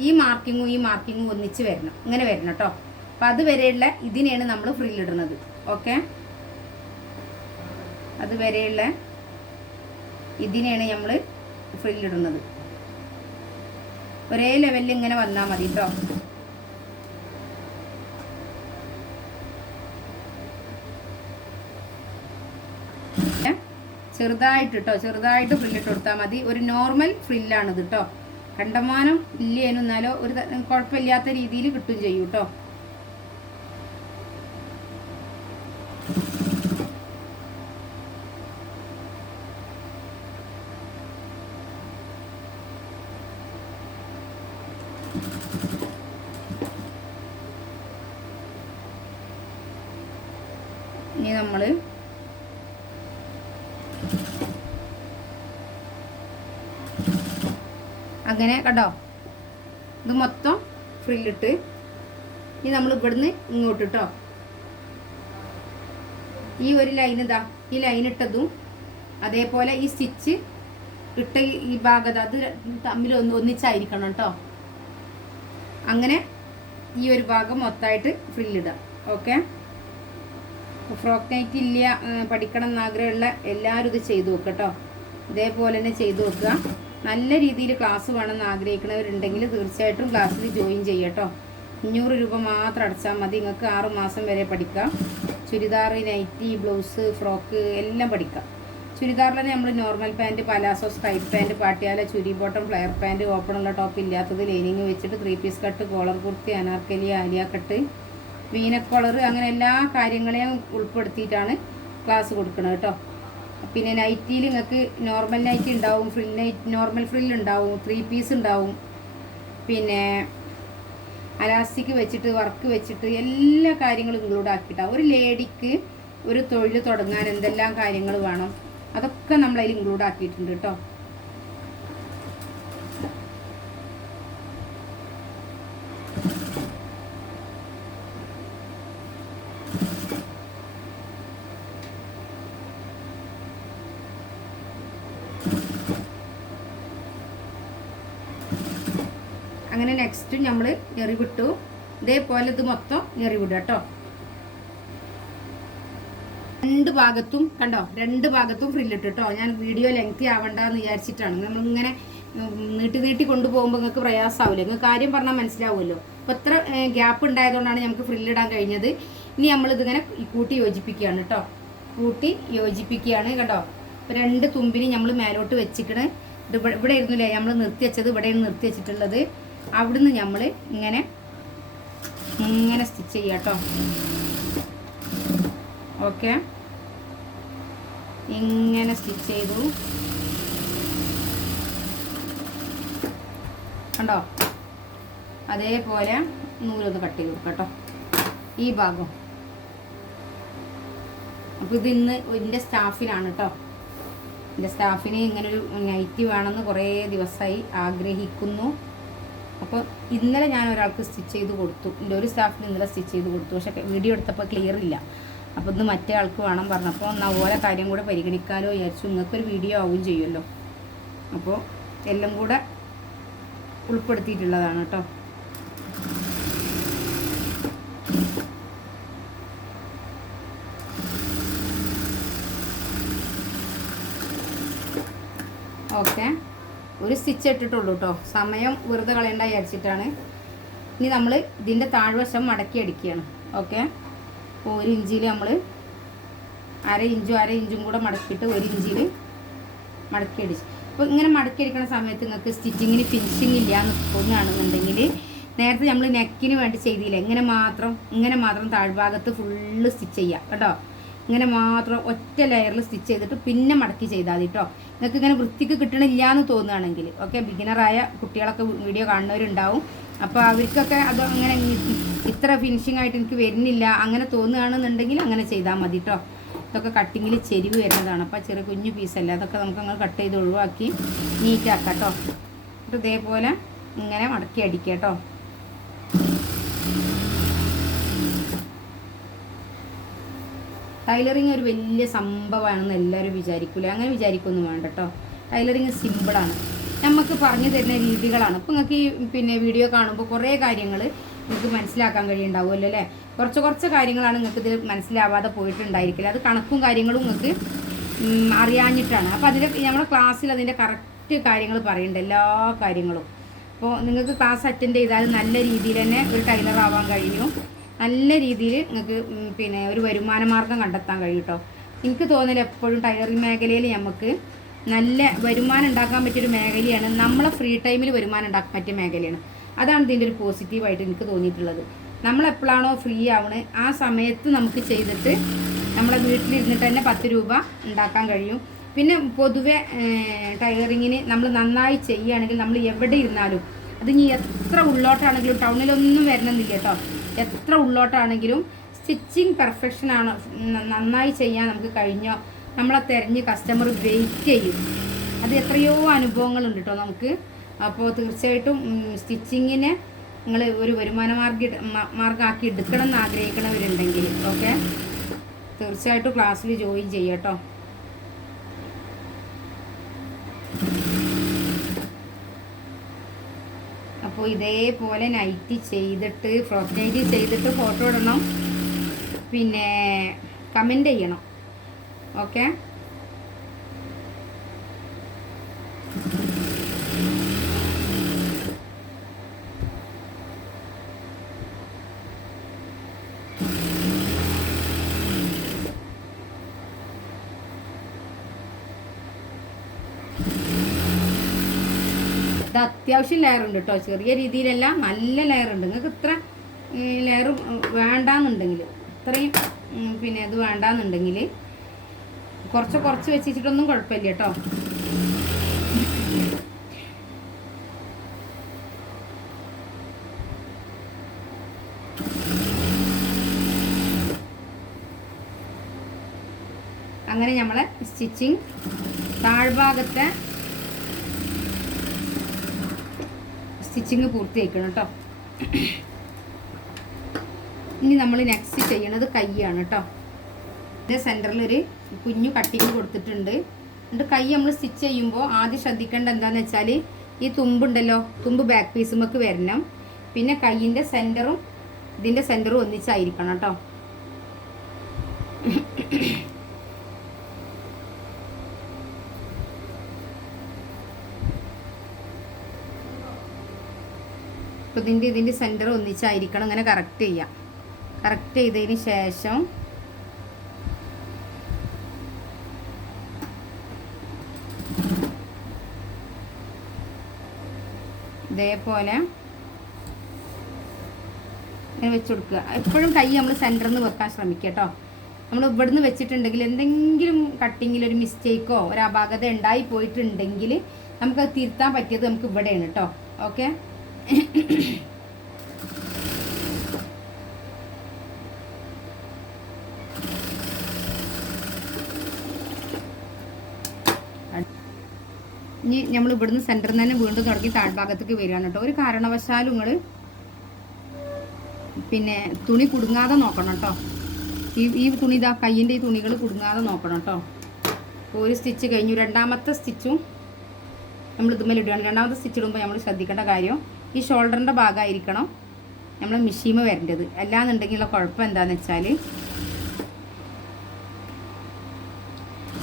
ഈ മാർക്കിങ്ങും ഒന്നിച്ച് വരണം, ഇങ്ങനെ വരണം കേട്ടോ. അപ്പം അതുവരെയുള്ള ഇതിനെയാണ് നമ്മൾ ഫ്രില്ലിടുന്നത്. ഓക്കെ, അതുവരെയുള്ള ഇതിനെയാണ് നമ്മൾ ഫ്രില്ലിടുന്നത്. ഒരേ ലെവലിൽ ഇങ്ങനെ വന്നാൽ മതി കേട്ടോ. ചെറുതായിട്ട് ഫ്രില്ലിട്ട് കൊടുത്താൽ മതി. ഒരു നോർമൽ ഫ്രില്ലാണിത് കേട്ടോ. കണ്ടമാനം ഇല്ലേനും എന്നാലോ ഒരു കുഴപ്പമില്ലാത്ത രീതിയിൽ കിട്ടും ചെയ്യും കേട്ടോ. ഇനി നമ്മൾ അങ്ങനെ കണ്ടോ, ഇത് മൊത്തം ഫ്രില്ലിട്ട് ഇനി നമ്മൾ ഇവിടുന്ന് ഇങ്ങോട്ട് കേട്ടോ ഈ ഒരു ലൈൻ ഇതാ, ഈ ലൈൻ ഇട്ടതും അതേപോലെ ഈ സ്റ്റിച്ച് ഇട്ട ഈ ഭാഗത്ത് അത് തമ്മിൽ ഒന്നിച്ചായിരിക്കണം കേട്ടോ. അങ്ങനെ ഈ ഒരു ഭാഗം മൊത്തമായിട്ട് ഫ്രില്ലിടുക. ഓക്കെ, ഫ്രോക്ക് നൈറ്റ് ഇല്ല പഠിക്കണം എന്നാഗ്രഹമുള്ള എല്ലാവരും ഇത് ചെയ്തു നോക്കുക കേട്ടോ. ഇതേപോലെ തന്നെ ചെയ്തു നോക്കുക. നല്ല രീതിയിൽ ക്ലാസ് വേണമെന്ന് ആഗ്രഹിക്കുന്നവരുണ്ടെങ്കിൽ തീർച്ചയായിട്ടും ക്ലാസ്സിൽ ജോയിൻ ചെയ്യുക കേട്ടോ. 500 രൂപ മാത്രം അടച്ചാൽ മതി. നിങ്ങൾക്ക് 6 മാസം വരെ പഠിക്കാം. ചുരിദാർ, നൈറ്റി, ബ്ലൗസ്, ഫ്രോക്ക് എല്ലാം പഠിക്കാം. ചുരിദാറിൽ തന്നെ നമ്മൾ normal pant, palazzo, stripe pant, Patiala, churi bottom, flare pant, ഓപ്പണുള്ള ടോപ്പ് ഇല്ലാത്തത് ലൈനിങ് വെച്ചിട്ട് 3 piece cut, collar kurti, Anarkali, Alia cut, V neck collar, അങ്ങനെ എല്ലാ കാര്യങ്ങളെയും ഉൾപ്പെടുത്തിയിട്ടാണ് ക്ലാസ് കൊടുക്കുന്നത് കേട്ടോ. പിന്നെ നൈറ്റിയിൽ നിങ്ങൾക്ക് നോർമൽ നൈറ്റി ഉണ്ടാവും, നോർമൽ ഫ്രിൽ ഉണ്ടാവും, 3 പീസ് ഉണ്ടാവും, പിന്നെ അലാസ്റ്റിക് വെച്ചിട്ട് വർക്ക് വെച്ചിട്ട് എല്ലാ കാര്യങ്ങളും ഇൻക്ലൂഡ് ആക്കിയിട്ടാണ്. ഒരു ലേഡിക്ക് ഒരു തൊഴിൽ തുടങ്ങാൻ എന്തെല്ലാം കാര്യങ്ങൾ വേണം അതൊക്കെ നമ്മളതിൽ ഇൻക്ലൂഡ് ആക്കിയിട്ടുണ്ട് കേട്ടോ. അങ്ങനെ നെക്സ്റ്റ് നമ്മൾ ഞെറിവിട്ടു. ഇതേപോലെ ഇത് മൊത്തം ഞെറിവിടുക കേട്ടോ. 2 ഭാഗത്തും കണ്ടോ, 2 ഭാഗത്തും ഫ്രില്ലിട്ട് കേട്ടോ. ഞാൻ വീഡിയോ ലെങ്തി ആവണ്ടെന്ന് വിചാരിച്ചിട്ടാണ്. നമ്മളിങ്ങനെ നീട്ടി കൊണ്ടുപോകുമ്പോൾ നിങ്ങൾക്ക് പ്രയാസമാവില്ല. നിങ്ങൾക്ക് കാര്യം പറഞ്ഞാൽ മനസ്സിലാവുമല്ലോ. അപ്പോൾ ഇത്ര ഗ്യാപ്പ് ഉണ്ടായതുകൊണ്ടാണ് നമുക്ക് ഫ്രില്ലിടാൻ കഴിഞ്ഞത്. ഇനി നമ്മളിതിങ്ങനെ കൂട്ടി യോജിപ്പിക്കുകയാണ് കേട്ടോ. കൂട്ടി യോജിപ്പിക്കുകയാണ് കണ്ടോ. ഇപ്പോൾ 2 തുമ്പിന് നമ്മൾ മേലോട്ട് വെച്ചിക്കണ്. ഇത് ഇവിടെ ഇരുന്നില്ലേ നമ്മൾ നിർത്തി വെച്ചത്, ഇവിടെയാണ് നിർത്തി വെച്ചിട്ടുള്ളത്. അവിടുന്ന് നമ്മൾ ഇങ്ങനെ സ്റ്റിച്ച് ചെയ്യാം കേട്ടോ. ഓക്കെ, ഇങ്ങനെ സ്റ്റിച്ച് ചെയ്തു കണ്ടോ. അതേപോലെ നൂലൊന്ന് കട്ട് ചെയ്ത് കൊടുക്കാം കേട്ടോ ഈ ഭാഗം. അപ്പോൾ ഇത് ഇന്ന് എൻ്റെ സ്റ്റാഫിനാണ് കേട്ടോ. എൻ്റെ സ്റ്റാഫിന് ഇങ്ങനൊരു നൈറ്റി വേണമെന്ന് കുറേ ദിവസമായി ആഗ്രഹിക്കുന്നു. അപ്പോൾ ഇന്നലെ ഞാൻ ഒരാൾക്ക് സ്റ്റിച്ച് ചെയ്ത് കൊടുത്തു. എൻ്റെ ഒരു സ്റ്റാഫിന് ഇന്നലെ സ്റ്റിച്ച് ചെയ്ത് കൊടുത്തു. പക്ഷേ വീഡിയോ എടുത്തപ്പോൾ ക്ലിയർ ഇല്ല. അപ്പോൾ ഇന്ന് മറ്റേ ആൾക്ക് വേണം പറഞ്ഞപ്പോൾ എന്നാൽ ഓരോ കാര്യം കൂടെ പരിഗണിക്കാലോ വിചാരിച്ചു. നിങ്ങൾക്കൊരു വീഡിയോ ആവുകയും ചെയ്യുമല്ലോ. അപ്പോൾ എല്ലാം കൂടെ ഉൾപ്പെടുത്തിയിട്ടുള്ളതാണ് കേട്ടോ. ഓക്കെ, ഒരു സ്റ്റിച്ച് ഇട്ടിട്ടുള്ളൂ കേട്ടോ. സമയം വെറുതെ കളയണ്ട വിചാരിച്ചിട്ടാണ്. ഇനി നമ്മൾ ഇതിൻ്റെ താഴ്വശം മടക്കി അടിക്കുകയാണ്. ഓക്കെ, അപ്പോൾ 1 ഇഞ്ചിൽ നമ്മൾ അര ഇഞ്ചും കൂടെ മടക്കിയിട്ട് 1 ഇഞ്ചിൽ മടക്കി അടിച്ച്. അപ്പോൾ ഇങ്ങനെ മടക്കി അടിക്കുന്ന സമയത്ത് നിങ്ങൾക്ക് സ്റ്റിച്ചിങ്ങിന് ഫിനിഷിങ് ഇല്ല എന്ന് തോന്നുകയാണെന്നുണ്ടെങ്കിൽ നേരത്തെ നമ്മൾ നെക്കിന് വേണ്ടി ചെയ്തില്ല, ഇങ്ങനെ മാത്രം താഴ്ഭാഗത്ത് ഫുള്ള് സ്റ്റിച്ച് ചെയ്യുക കേട്ടോ. ഇങ്ങനെ മാത്രം ഒറ്റ ലെയറിൽ സ്റ്റിച്ച് ചെയ്തിട്ട് പിന്നെ മടക്കി ചെയ്താൽ മതി കേട്ടോ. നിങ്ങൾക്ക് ഇങ്ങനെ വൃത്തിക്ക് കിട്ടണില്ല എന്ന് തോന്നുകയാണെങ്കിൽ ഓക്കെ, ബിഗിനറായ കുട്ടികളൊക്കെ വീഡിയോ കാണുന്നവരുണ്ടാവും. അപ്പോൾ അവർക്കൊക്കെ അത് അങ്ങനെ ഇത്ര ഫിനിഷിംഗ് ആയിട്ട് എനിക്ക് വരുന്നില്ല അങ്ങനെ തോന്നുകയാണെന്നുണ്ടെങ്കിൽ അങ്ങനെ ചെയ്താൽ മതി കേട്ടോ. ഇതൊക്കെ കട്ടിങ്ങിൽ ചെരിവ് വരുന്നതാണ്. അപ്പോൾ ചെറിയ കുഞ്ഞു പീസല്ല, അതൊക്കെ നമുക്ക് അങ്ങനെ കട്ട് ചെയ്ത് ഒഴിവാക്കി നീറ്റാക്കാം കേട്ടോ. എന്നിട്ട് ഇതേപോലെ ഇങ്ങനെ മടക്കി അടിക്കുക കേട്ടോ. ടൈലറിങ് ഒരു വലിയ സംഭവമാണെന്ന് എല്ലാവരും വിചാരിക്കില്ല. അങ്ങനെ വിചാരിക്കൊന്നും വേണ്ട കേട്ടോ. ടൈലറിങ് സിമ്പിളാണ്, നമുക്ക് പറഞ്ഞു തരുന്ന രീതികളാണ്. ഇപ്പോൾ നിങ്ങൾക്ക് ഈ പിന്നെ വീഡിയോ കാണുമ്പോൾ കുറേ കാര്യങ്ങൾ നിങ്ങൾക്ക് മനസ്സിലാക്കാൻ കഴിയുണ്ടാവുമല്ലോ അല്ലേ. കുറച്ച് കാര്യങ്ങളാണ് നിങ്ങൾക്ക് ഇതിൽ മനസ്സിലാവാതെ പോയിട്ടുണ്ടായിരിക്കില്ല. അത് കണക്കും കാര്യങ്ങളും നിങ്ങൾക്ക് അറിയാഞ്ഞിട്ടാണ്. അപ്പോൾ അതിൽ നമ്മുടെ ക്ലാസ്സിൽ അതിൻ്റെ കറക്റ്റ് കാര്യങ്ങൾ പറയുന്നുണ്ട്, എല്ലാ കാര്യങ്ങളും. അപ്പോൾ നിങ്ങൾക്ക് ക്ലാസ് അറ്റൻഡ് ചെയ്താൽ നല്ല രീതിയിൽ തന്നെ ഒരു ടൈലർ ആവാൻ കഴിയും. നല്ല രീതിയിൽ നിങ്ങൾക്ക് പിന്നെ ഒരു വരുമാന മാർഗം കണ്ടെത്താൻ കഴിയും കേട്ടോ. എനിക്ക് തോന്നുന്നില്ല എപ്പോഴും ടൈലറിങ് മേഖലയിൽ നമുക്ക് നല്ല വരുമാനം ഉണ്ടാക്കാൻ പറ്റിയൊരു മേഖലയാണ്. നമ്മളെ ഫ്രീ ടൈമിൽ വരുമാനം ഉണ്ടാക്കാൻ പറ്റിയ മേഖലയാണ്. അതാണ് ഇതിൻ്റെ ഒരു പോസിറ്റീവായിട്ട് എനിക്ക് തോന്നിയിട്ടുള്ളത്. നമ്മളെപ്പോഴാണോ ഫ്രീ ആവണത് ആ സമയത്ത് നമുക്ക് ചെയ്തിട്ട് നമ്മളെ വീട്ടിലിരുന്നിട്ട് തന്നെ 10 രൂപ ഉണ്ടാക്കാൻ കഴിയും. പിന്നെ പൊതുവെ ടൈലറിങ്ങിന് നമ്മൾ നന്നായി ചെയ്യുകയാണെങ്കിൽ നമ്മൾ എവിടെ ഇരുന്നാലും അത് ഇനി എത്ര ഉള്ളോട്ടാണെങ്കിലും, ടൗണിലൊന്നും വരണമെന്നില്ല കേട്ടോ, എത്ര ഉള്ളോട്ടാണെങ്കിലും സ്റ്റിച്ചിങ് പെർഫെക്ഷനാണ് നന്നായി ചെയ്യാൻ നമുക്ക് കഴിഞ്ഞോ നമ്മളെ തിരഞ്ഞ് കസ്റ്റമർ വെയിറ്റ് ചെയ്യും. അത് എത്രയോ അനുഭവങ്ങളുണ്ട് കേട്ടോ നമുക്ക്. അപ്പോൾ തീർച്ചയായിട്ടും സ്റ്റിച്ചിങ്ങിനെ നിങ്ങൾ ഒരു വരുമാന മാർഗ്ഗമാക്കി എടുക്കണം എന്ന് ആഗ്രഹിക്കണവരുണ്ടെങ്കിൽ ഓക്കെ, തീർച്ചയായിട്ടും ക്ലാസ്സിൽ ജോയിൻ ചെയ്യുക കേട്ടോ. അപ്പോൾ ഇതേപോലെ നൈറ്റി ചെയ്തിട്ട് ഫ്രോക്ക് നൈറ്റി ചെയ്തിട്ട് ഫോട്ടോ ഇടണം, പിന്നെ കമൻറ്റ് ചെയ്യണം ഓക്കെ. ഇത് അത്യാവശ്യം ലെയർ ഉണ്ട് കേട്ടോ, ചെറിയ രീതിയിലല്ല, നല്ല ലെയർ ഉണ്ട്. നിങ്ങൾക്ക് ഇത്ര ലെയർ വേണ്ടാന്നുണ്ടെങ്കിൽ, ഇത്രയും പിന്നെ ഇത് വേണ്ടാന്നുണ്ടെങ്കിൽ കുറച്ച് വെച്ചിട്ടൊന്നും കുഴപ്പമില്ല കേട്ടോ. അങ്ങനെ നമ്മളെ സ്റ്റിച്ചിങ് താഴ്ഭാഗത്തെ സ്റ്റിച്ചിങ് പൂർത്തിയാക്കണം കേട്ടോ. ഇനി നമ്മൾ നെക്സ്റ്റ് ചെയ്യണത് കൈയാണ് കേട്ടോ. ഇതിൻ്റെ സെൻറ്ററിലൊരു കുഞ്ഞു കട്ടിങ് കൊടുത്തിട്ടുണ്ട്. എന്നിട്ട് കൈ നമ്മൾ സ്റ്റിച്ച് ചെയ്യുമ്പോൾ ആദ്യം ശ്രദ്ധിക്കേണ്ട എന്താണെന്ന് വെച്ചാൽ ഈ തുമ്പുണ്ടല്ലോ, തുമ്പ് ബാക്ക് പീസുമൊക്കെ വരണം. പിന്നെ കൈയിൻ്റെ സെൻറ്ററും ഇതിൻ്റെ സെൻറ്ററും ഒന്നിച്ചായിരിക്കണം കേട്ടോ. അപ്പോൾ ഇതിൻ്റെ സെൻറ്റർ ഒന്നിച്ചായിരിക്കണം. ഇങ്ങനെ കറക്റ്റ് ചെയ്യാം. കറക്റ്റ് ചെയ്തതിന് ശേഷം ഇതേപോലെ ഇങ്ങനെ വെച്ച് കൊടുക്കുക. എപ്പോഴും കൈ നമ്മൾ സെൻറ്ററിൽ നിന്ന് വെക്കാൻ ശ്രമിക്കുക കേട്ടോ. നമ്മൾ ഇവിടുന്ന് വെച്ചിട്ടുണ്ടെങ്കിൽ എന്തെങ്കിലും കട്ടിങ്ങിൽ ഒരു മിസ്റ്റേക്കോ ഒരു അപാകത ഉണ്ടായി പോയിട്ടുണ്ടെങ്കിൽ നമുക്കത് തിരുത്താൻ പറ്റിയത് നമുക്ക് ഇവിടെയാണ് കേട്ടോ. ഓക്കെ, ഇനി നമ്മൾ ഇവിടുന്ന് സെൻറ്ററിൽ തന്നെ വീണ്ടും തുടങ്ങി താഴ്ഭാഗത്തേക്ക് വരികയാണ് കേട്ടോ. ഒരു കാരണവശാലും നിങ്ങൾ പിന്നെ തുണി കുടുങ്ങാതെ നോക്കണം കേട്ടോ. ഈ തുണി ഇതാ കയ്യിൻ്റെ ഈ തുണികൾ കുടുങ്ങാതെ നോക്കണം കേട്ടോ. ഒരു സ്റ്റിച്ച് കഴിഞ്ഞു, രണ്ടാമത്തെ സ്റ്റിച്ചും നമ്മൾ ഇതുമ്മേൽ ഇടുകയാണ്. രണ്ടാമത്തെ സ്റ്റിച്ച് ഇടുമ്പോൾ നമ്മൾ ശ്രദ്ധിക്കേണ്ട കാര്യം ഈ ഷോൾഡറിൻ്റെ ഭാഗമായിരിക്കണം നമ്മൾ മിഷീമ വരേണ്ടത്. അല്ലാന്നുണ്ടെങ്കിലുള്ള കുഴപ്പം എന്താണെന്ന് വെച്ചാൽ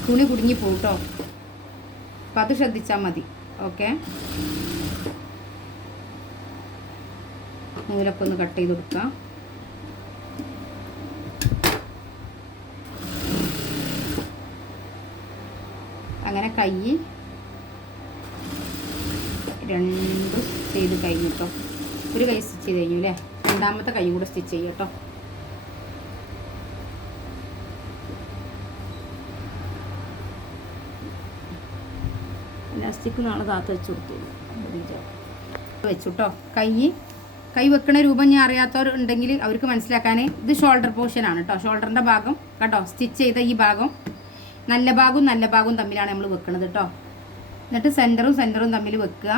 തുണി കുടുങ്ങി പോകും കേട്ടോ. അപ്പം അത് ശ്രദ്ധിച്ചാൽ മതി. ഓക്കെ, നൂലൊക്കെ ഒന്ന് കട്ട് ചെയ്ത് കൊടുക്കാം. അങ്ങനെ കൈ രണ്ട് ചെയ്ത് കഴിഞ്ഞു കേട്ടോ. ഒരു കൈ സ്റ്റിച്ച് ചെയ്ത് കഴിഞ്ഞു അല്ലേ. രണ്ടാമത്തെ കൈ കൂടെ സ്റ്റിച്ച് ചെയ്യാം കേട്ടോ. ഇലാസ്റ്റിക് നാളെ താത്ത വെച്ച് കൊടുത്തു വെച്ചുട്ടോ. കൈ വെക്കണ രൂപം ഞാൻ അറിയാത്തവരുണ്ടെങ്കിൽ അവർക്ക് മനസ്സിലാക്കാൻ ഇത് ഷോൾഡർ പോർഷനാണ് കേട്ടോ. ഷോൾഡറിൻ്റെ ഭാഗം കേട്ടോ, സ്റ്റിച്ച് ചെയ്ത ഈ ഭാഗം നല്ല ഭാഗവും തമ്മിലാണ് നമ്മൾ വെക്കുന്നത് കേട്ടോ. എന്നിട്ട് സെൻറ്ററും തമ്മിൽ വെക്കുക.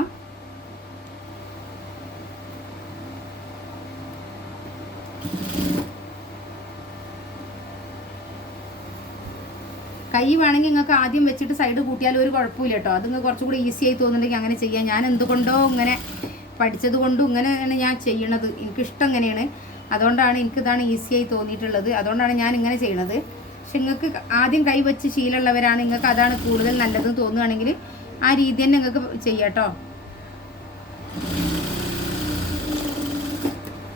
കൈ വേണമെങ്കിൽ നിങ്ങൾക്ക് ആദ്യം വെച്ചിട്ട് സൈഡ് കൂട്ടിയാലും ഒരു കുഴപ്പമില്ല കേട്ടോ. അത് നിങ്ങൾക്ക് കുറച്ചും കൂടി ഈസി ആയി തോന്നുന്നുണ്ടെങ്കിൽ അങ്ങനെ ചെയ്യാം. ഞാൻ എന്തുകൊണ്ടോ ഇങ്ങനെ പഠിച്ചത് കൊണ്ടും ഇങ്ങനെയാണ് ഞാൻ ചെയ്യണത്. എനിക്കിഷ്ടം ഇങ്ങനെയാണ്, അതുകൊണ്ടാണ് എനിക്കിതാണ് ഈസി ആയി തോന്നിയിട്ടുള്ളത്. അതുകൊണ്ടാണ് ഞാൻ ഇങ്ങനെ ചെയ്യണത്. പക്ഷെ നിങ്ങൾക്ക് ആദ്യം കൈ വെച്ച് ശീലമുള്ളവരാണ്, നിങ്ങൾക്ക് അതാണ് കൂടുതൽ നല്ലതെന്ന് തോന്നുകയാണെങ്കിൽ ആ രീതി തന്നെ നിങ്ങൾക്ക് ചെയ്യാം കേട്ടോ.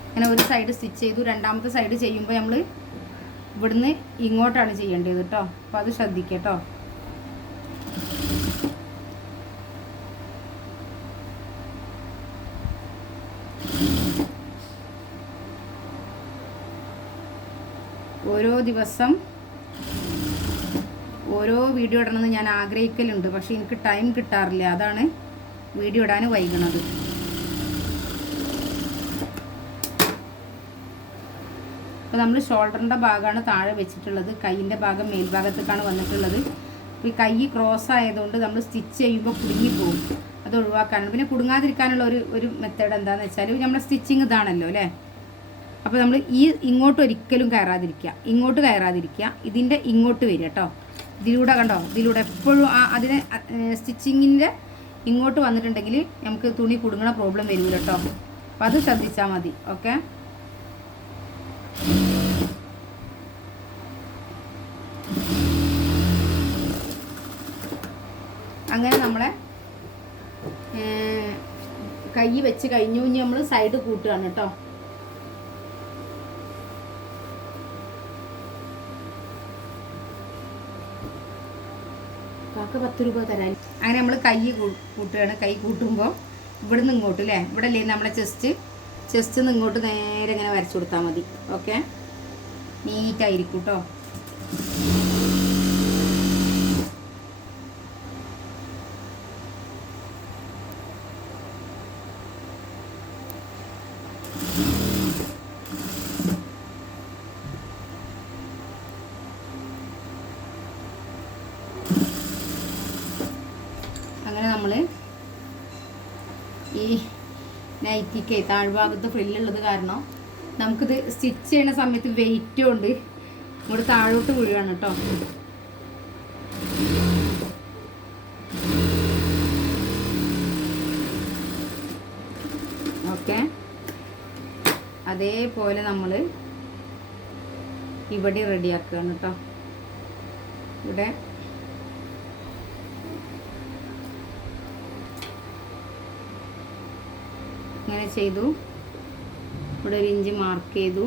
അങ്ങനെ ഒരു സൈഡ് സ്റ്റിച്ച് ചെയ്തു. രണ്ടാമത്തെ സൈഡ് ചെയ്യുമ്പോൾ നമ്മൾ ഇവിടുന്ന് ഇങ്ങോട്ടാണ് ചെയ്യേണ്ടത് കേട്ടോ. അപ്പോൾ അത് ശ്രദ്ധിക്കുക കേട്ടോ. ഓരോ ദിവസം ഓരോ വീഡിയോ ഇടണമെന്ന് ഞാൻ ആഗ്രഹിക്കലുണ്ട്, പക്ഷെ എനിക്ക് ടൈം കിട്ടാറില്ല. അതാണ് വീഡിയോ ഇടാൻ വൈകണത്. അപ്പോൾ നമ്മൾ ഷോൾഡറിൻ്റെ ഭാഗമാണ് താഴെ വെച്ചിട്ടുള്ളത്, കൈയിൻ്റെ ഭാഗം മേൽഭാഗത്തേക്കാണ് വന്നിട്ടുള്ളത്. അപ്പോൾ ഈ കൈ ക്രോസ് ആയതുകൊണ്ട് നമ്മൾ സ്റ്റിച്ച് ചെയ്യുമ്പോൾ കുടുങ്ങിപ്പോകും. അത് ഒഴിവാക്കാനാണ്. പിന്നെ കുടുങ്ങാതിരിക്കാനുള്ള ഒരു മെത്തേഡ് എന്താണെന്ന് വെച്ചാൽ നമ്മുടെ സ്റ്റിച്ചിങ് ഇതാണല്ലോ അല്ലേ. അപ്പോൾ നമ്മൾ ഇങ്ങോട്ട് ഒരിക്കലും കയറാതിരിക്കുക, ഇതിൻ്റെ ഇങ്ങോട്ട് വരിക കേട്ടോ. ഇതിലൂടെ കണ്ടോ, ഇതിലൂടെ എപ്പോഴും അതിനെ സ്റ്റിച്ചിങ്ങിൻ്റെ ഇങ്ങോട്ട് വന്നിട്ടുണ്ടെങ്കിൽ നമുക്ക് തുണി കുടുങ്ങണ പ്രോബ്ലം വരില്ല കേട്ടോ. അപ്പോൾ അത് ശ്രദ്ധിച്ചാൽ മതി. ഓക്കെ, അങ്ങനെ നമ്മളെ കൈ വെച്ച് കഴിഞ്ഞു. ഇനി നമ്മൾ സൈഡ് കൂട്ടുകയാണ് കേട്ടോ. കാക്ക 10 രൂപ തരാൻ. അങ്ങനെ നമ്മൾ കൈ കൂട്ടുകയാണ്. കൈ കൂട്ടുമ്പോൾ ഇവിടുന്ന് ഇങ്ങോട്ട് അല്ലേ, ഇവിടെ അല്ലേ നമ്മളെ ചെസ്റ്റ് നിന്ന് ഇങ്ങോട്ട് നേരെ ഇങ്ങനെ വരച്ചു കൊടുത്താൽ മതി. ഓക്കെ, നീറ്റായിരിക്കും കേട്ടോ. അങ്ങനെ നമ്മൾ ഈ നൈറ്റിക്ക് താഴ്ഭാഗത്ത് ഫ്രില്ലുള്ളത് കാരണം നമുക്കിത് സ്റ്റിച്ച് ചെയ്യുന്ന സമയത്ത് വെയിറ്റ് കൊണ്ട് ഇങ്ങോട്ട് താഴോട്ട് വീഴുകയാണ് കേട്ടോ. ഓക്കെ, അതേപോലെ നമ്മൾ ഇവിടെ റെഡിയാക്കുകയാണ് കേട്ടോ. ഇവിടെ ഇങ്ങനെ ചെയ്തു. ഇവിടെ 1 ഇഞ്ച് മാർക്ക് ചെയ്തു.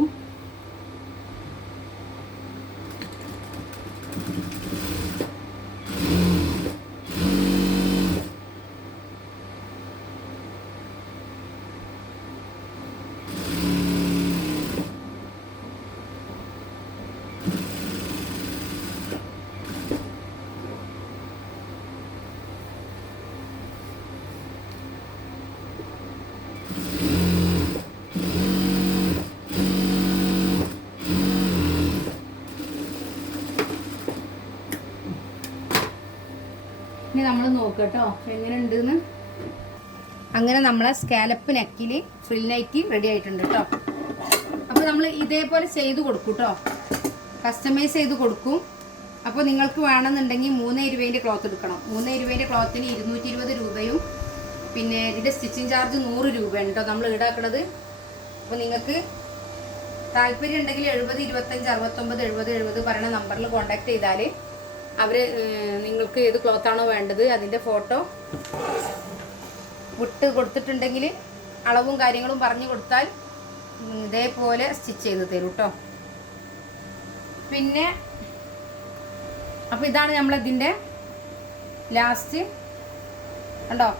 ഇനി നമ്മൾ നോക്കട്ടോ എങ്ങനെ ഉണ്ടെന്ന്. അങ്ങനെ നമ്മളെ സ്കാലപ്പ് നെക്കിൽ ഫ്രിൽ നൈറ്റി റെഡി ആയിട്ടുണ്ട് കേട്ടോ. അപ്പോൾ നമ്മൾ ഇതേപോലെ ചെയ്ത് കൊടുക്കും കേട്ടോ, കസ്റ്റമൈസ് ചെയ്ത് കൊടുക്കും. അപ്പോൾ നിങ്ങൾക്ക് വേണമെന്നുണ്ടെങ്കിൽ 320 ക്ലോത്ത് എടുക്കണം. 320 ക്ലോത്തിന് 220 രൂപയും പിന്നെ ഇതിൻ്റെ സ്റ്റിച്ചിങ് ചാർജ് 100 രൂപയാണ് കേട്ടോ നമ്മൾ ഈടാക്കുന്നത്. അപ്പോൾ നിങ്ങൾക്ക് താല്പര്യം ഉണ്ടെങ്കിൽ 70 25 69 70 70 പറയുന്ന നമ്പറിൽ കോൺടാക്ട് ചെയ്താൽ അവർ നിങ്ങൾക്ക് ഏത് ക്ലോത്താണോ വേണ്ടത് അതിൻ്റെ ഫോട്ടോ വിട്ട് കൊടുത്തിട്ടുണ്ടെങ്കിൽ അളവും കാര്യങ്ങളും പറഞ്ഞു കൊടുത്താൽ ഇതേപോലെ സ്റ്റിച്ച് ചെയ്ത് തരും കേട്ടോ. പിന്നെ അപ്പോൾ ഇതാണ് നമ്മളിതിൻ്റെ ലാസ്റ്റ് കണ്ടോ.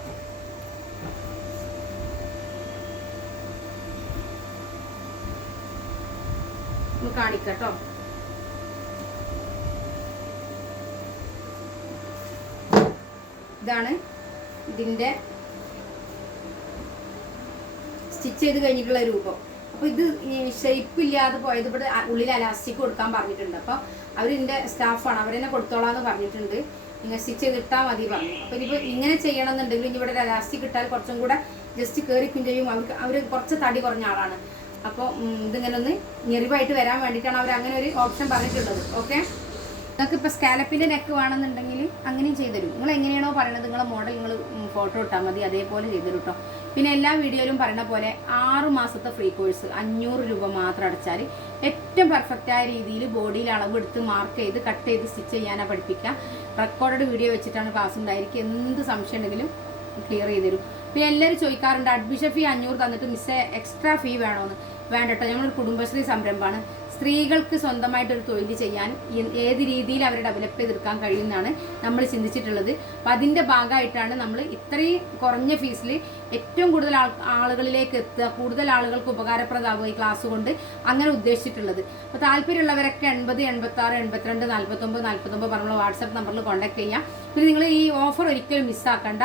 ഒന്ന് കാണിക്കട്ടോ. ഇതാണ് ഇതിൻ്റെ സ്റ്റിച്ച് ചെയ്ത് കഴിഞ്ഞിട്ടുള്ള രൂപം. അപ്പോൾ ഇത് ഷേപ്പ് ഇല്ലാതെ പോയത് ഇവിടെ ഉള്ളിൽ അലാസ്റ്റിക് കൊടുക്കാൻ പറഞ്ഞിട്ടുണ്ട്. അപ്പോൾ അവരിൻ്റെ സ്റ്റാഫാണ്, അവരെന്നെ കൊടുത്തോളാന്ന് പറഞ്ഞിട്ടുണ്ട്. നിങ്ങൾ സ്റ്റിച്ച് ചെയ്തിട്ടാൽ മതി പറഞ്ഞു. അപ്പോൾ ഇനിയിപ്പോൾ ഇങ്ങനെ ചെയ്യണമെന്നുണ്ടെങ്കിൽ ഇനി ഇവിടെ ഒരു അലാസ്റ്റിക് ഇട്ടാൽ കുറച്ചും കൂടെ ജസ്റ്റ് കയറിക്കും ചെയ്യും. അവർ കുറച്ച് തടി കുറഞ്ഞ ആളാണ്. അപ്പോൾ ഇതിങ്ങനെ ഒന്ന് ഞെറിവായിട്ട് വരാൻ വേണ്ടിയിട്ടാണ് അവർ അങ്ങനെ ഒരു ഓപ്ഷൻ പറഞ്ഞിട്ടുള്ളത്. ഓക്കെ, നിങ്ങൾക്ക് ഇപ്പോൾ സ്കാലപ്പിൻ്റെ നെക്ക് വേണമെന്നുണ്ടെങ്കിൽ അങ്ങനെയും ചെയ്തുതരും. നിങ്ങൾ എങ്ങനെയാണോ പറയണത് നിങ്ങളെ മോഡൽ നിങ്ങൾ ഫോട്ടോ ഇട്ടാൽ മതി, അതേപോലെ ചെയ്തുതരും കേട്ടോ. പിന്നെ എല്ലാ വീഡിയോയിലും പറയുന്ന പോലെ 6 മാസത്തെ ഫ്രീ കോഴ്സ് 500 രൂപ മാത്രം അടച്ചാൽ ഏറ്റവും പെർഫെക്റ്റായ രീതിയിൽ ബോഡിയിൽ അളവെടുത്ത് മാർക്ക് ചെയ്ത് കട്ട് ചെയ്ത് സ്റ്റിച്ച് ചെയ്യാനാണ് പഠിപ്പിക്കുക. റെക്കോർഡഡ് വീഡിയോ വെച്ചിട്ടാണ് ക്ലാസ് ഉണ്ടായിരിക്കും. എന്ത് സംശയം ഉണ്ടെങ്കിലും ക്ലിയർ ചെയ്ത് തരും. പിന്നെ എല്ലാവരും ചോദിക്കാറുണ്ട് അഡ്മിഷൻ ഫീ 500 തന്നിട്ട് മിസ്സേ എക്സ്ട്രാ ഫീ വേണമെന്ന്. വേണ്ട കേട്ടോ, ഞങ്ങളൊരു കുടുംബശ്രീ സംരംഭമാണ്. സ്ത്രീകൾക്ക് സ്വന്തമായിട്ടൊരു തൊഴിൽ ചെയ്യാൻ ഏത് രീതിയിൽ അവരെ ഡെവലപ്പ് ചെയ്തെടുക്കാൻ കഴിയുമെന്നാണ് നമ്മൾ ചിന്തിച്ചിട്ടുള്ളത്. അപ്പോൾ അതിൻ്റെ ഭാഗമായിട്ടാണ് നമ്മൾ ഇത്രയും കുറഞ്ഞ ഫീസിൽ ഏറ്റവും കൂടുതൽ ആളുകളിലേക്ക് എത്തുക, കൂടുതൽ ആളുകൾക്ക് ഉപകാരപ്രദമാകുക ഈ ക്ലാസ് കൊണ്ട് അങ്ങനെ ഉദ്ദേശിച്ചിട്ടുള്ളത്. അപ്പോൾ താല്പര്യമുള്ളവരൊക്കെ 80 86 82 49 49 പറഞ്ഞുള്ള വാട്സാപ്പ് നമ്പറിൽ കോൺടാക്ട് ചെയ്യാം. പിന്നെ നിങ്ങൾ ഈ ഓഫർ ഒരിക്കലും മിസ്സാക്കണ്ട.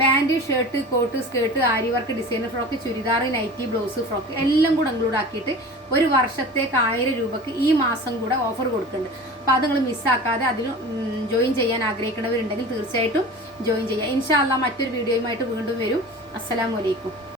Pant, shirt, coat, skirt, aari work, designer frock, churidar, nightie, blouse, frock എല്ലാം കൂടെ ഇൻക്ലൂഡ് ആക്കിയിട്ട് ഒരു വർഷത്തേക്ക് 1000 രൂപയ്ക്ക് ഈ മാസം കൂടെ ഓഫർ കൊടുക്കുന്നുണ്ട്. അപ്പോൾ അത് നിങ്ങൾ മിസ്സാക്കാതെ അതിൽ ജോയിൻ ചെയ്യാൻ ആഗ്രഹിക്കുന്നവരുണ്ടെങ്കിൽ തീർച്ചയായിട്ടും ജോയിൻ ചെയ്യുക. ഇൻഷാ അല്ലാഹ് മറ്റൊരു വീഡിയോയുമായിട്ട് വീണ്ടും വരും. അസ്സലാമു അലൈക്കും.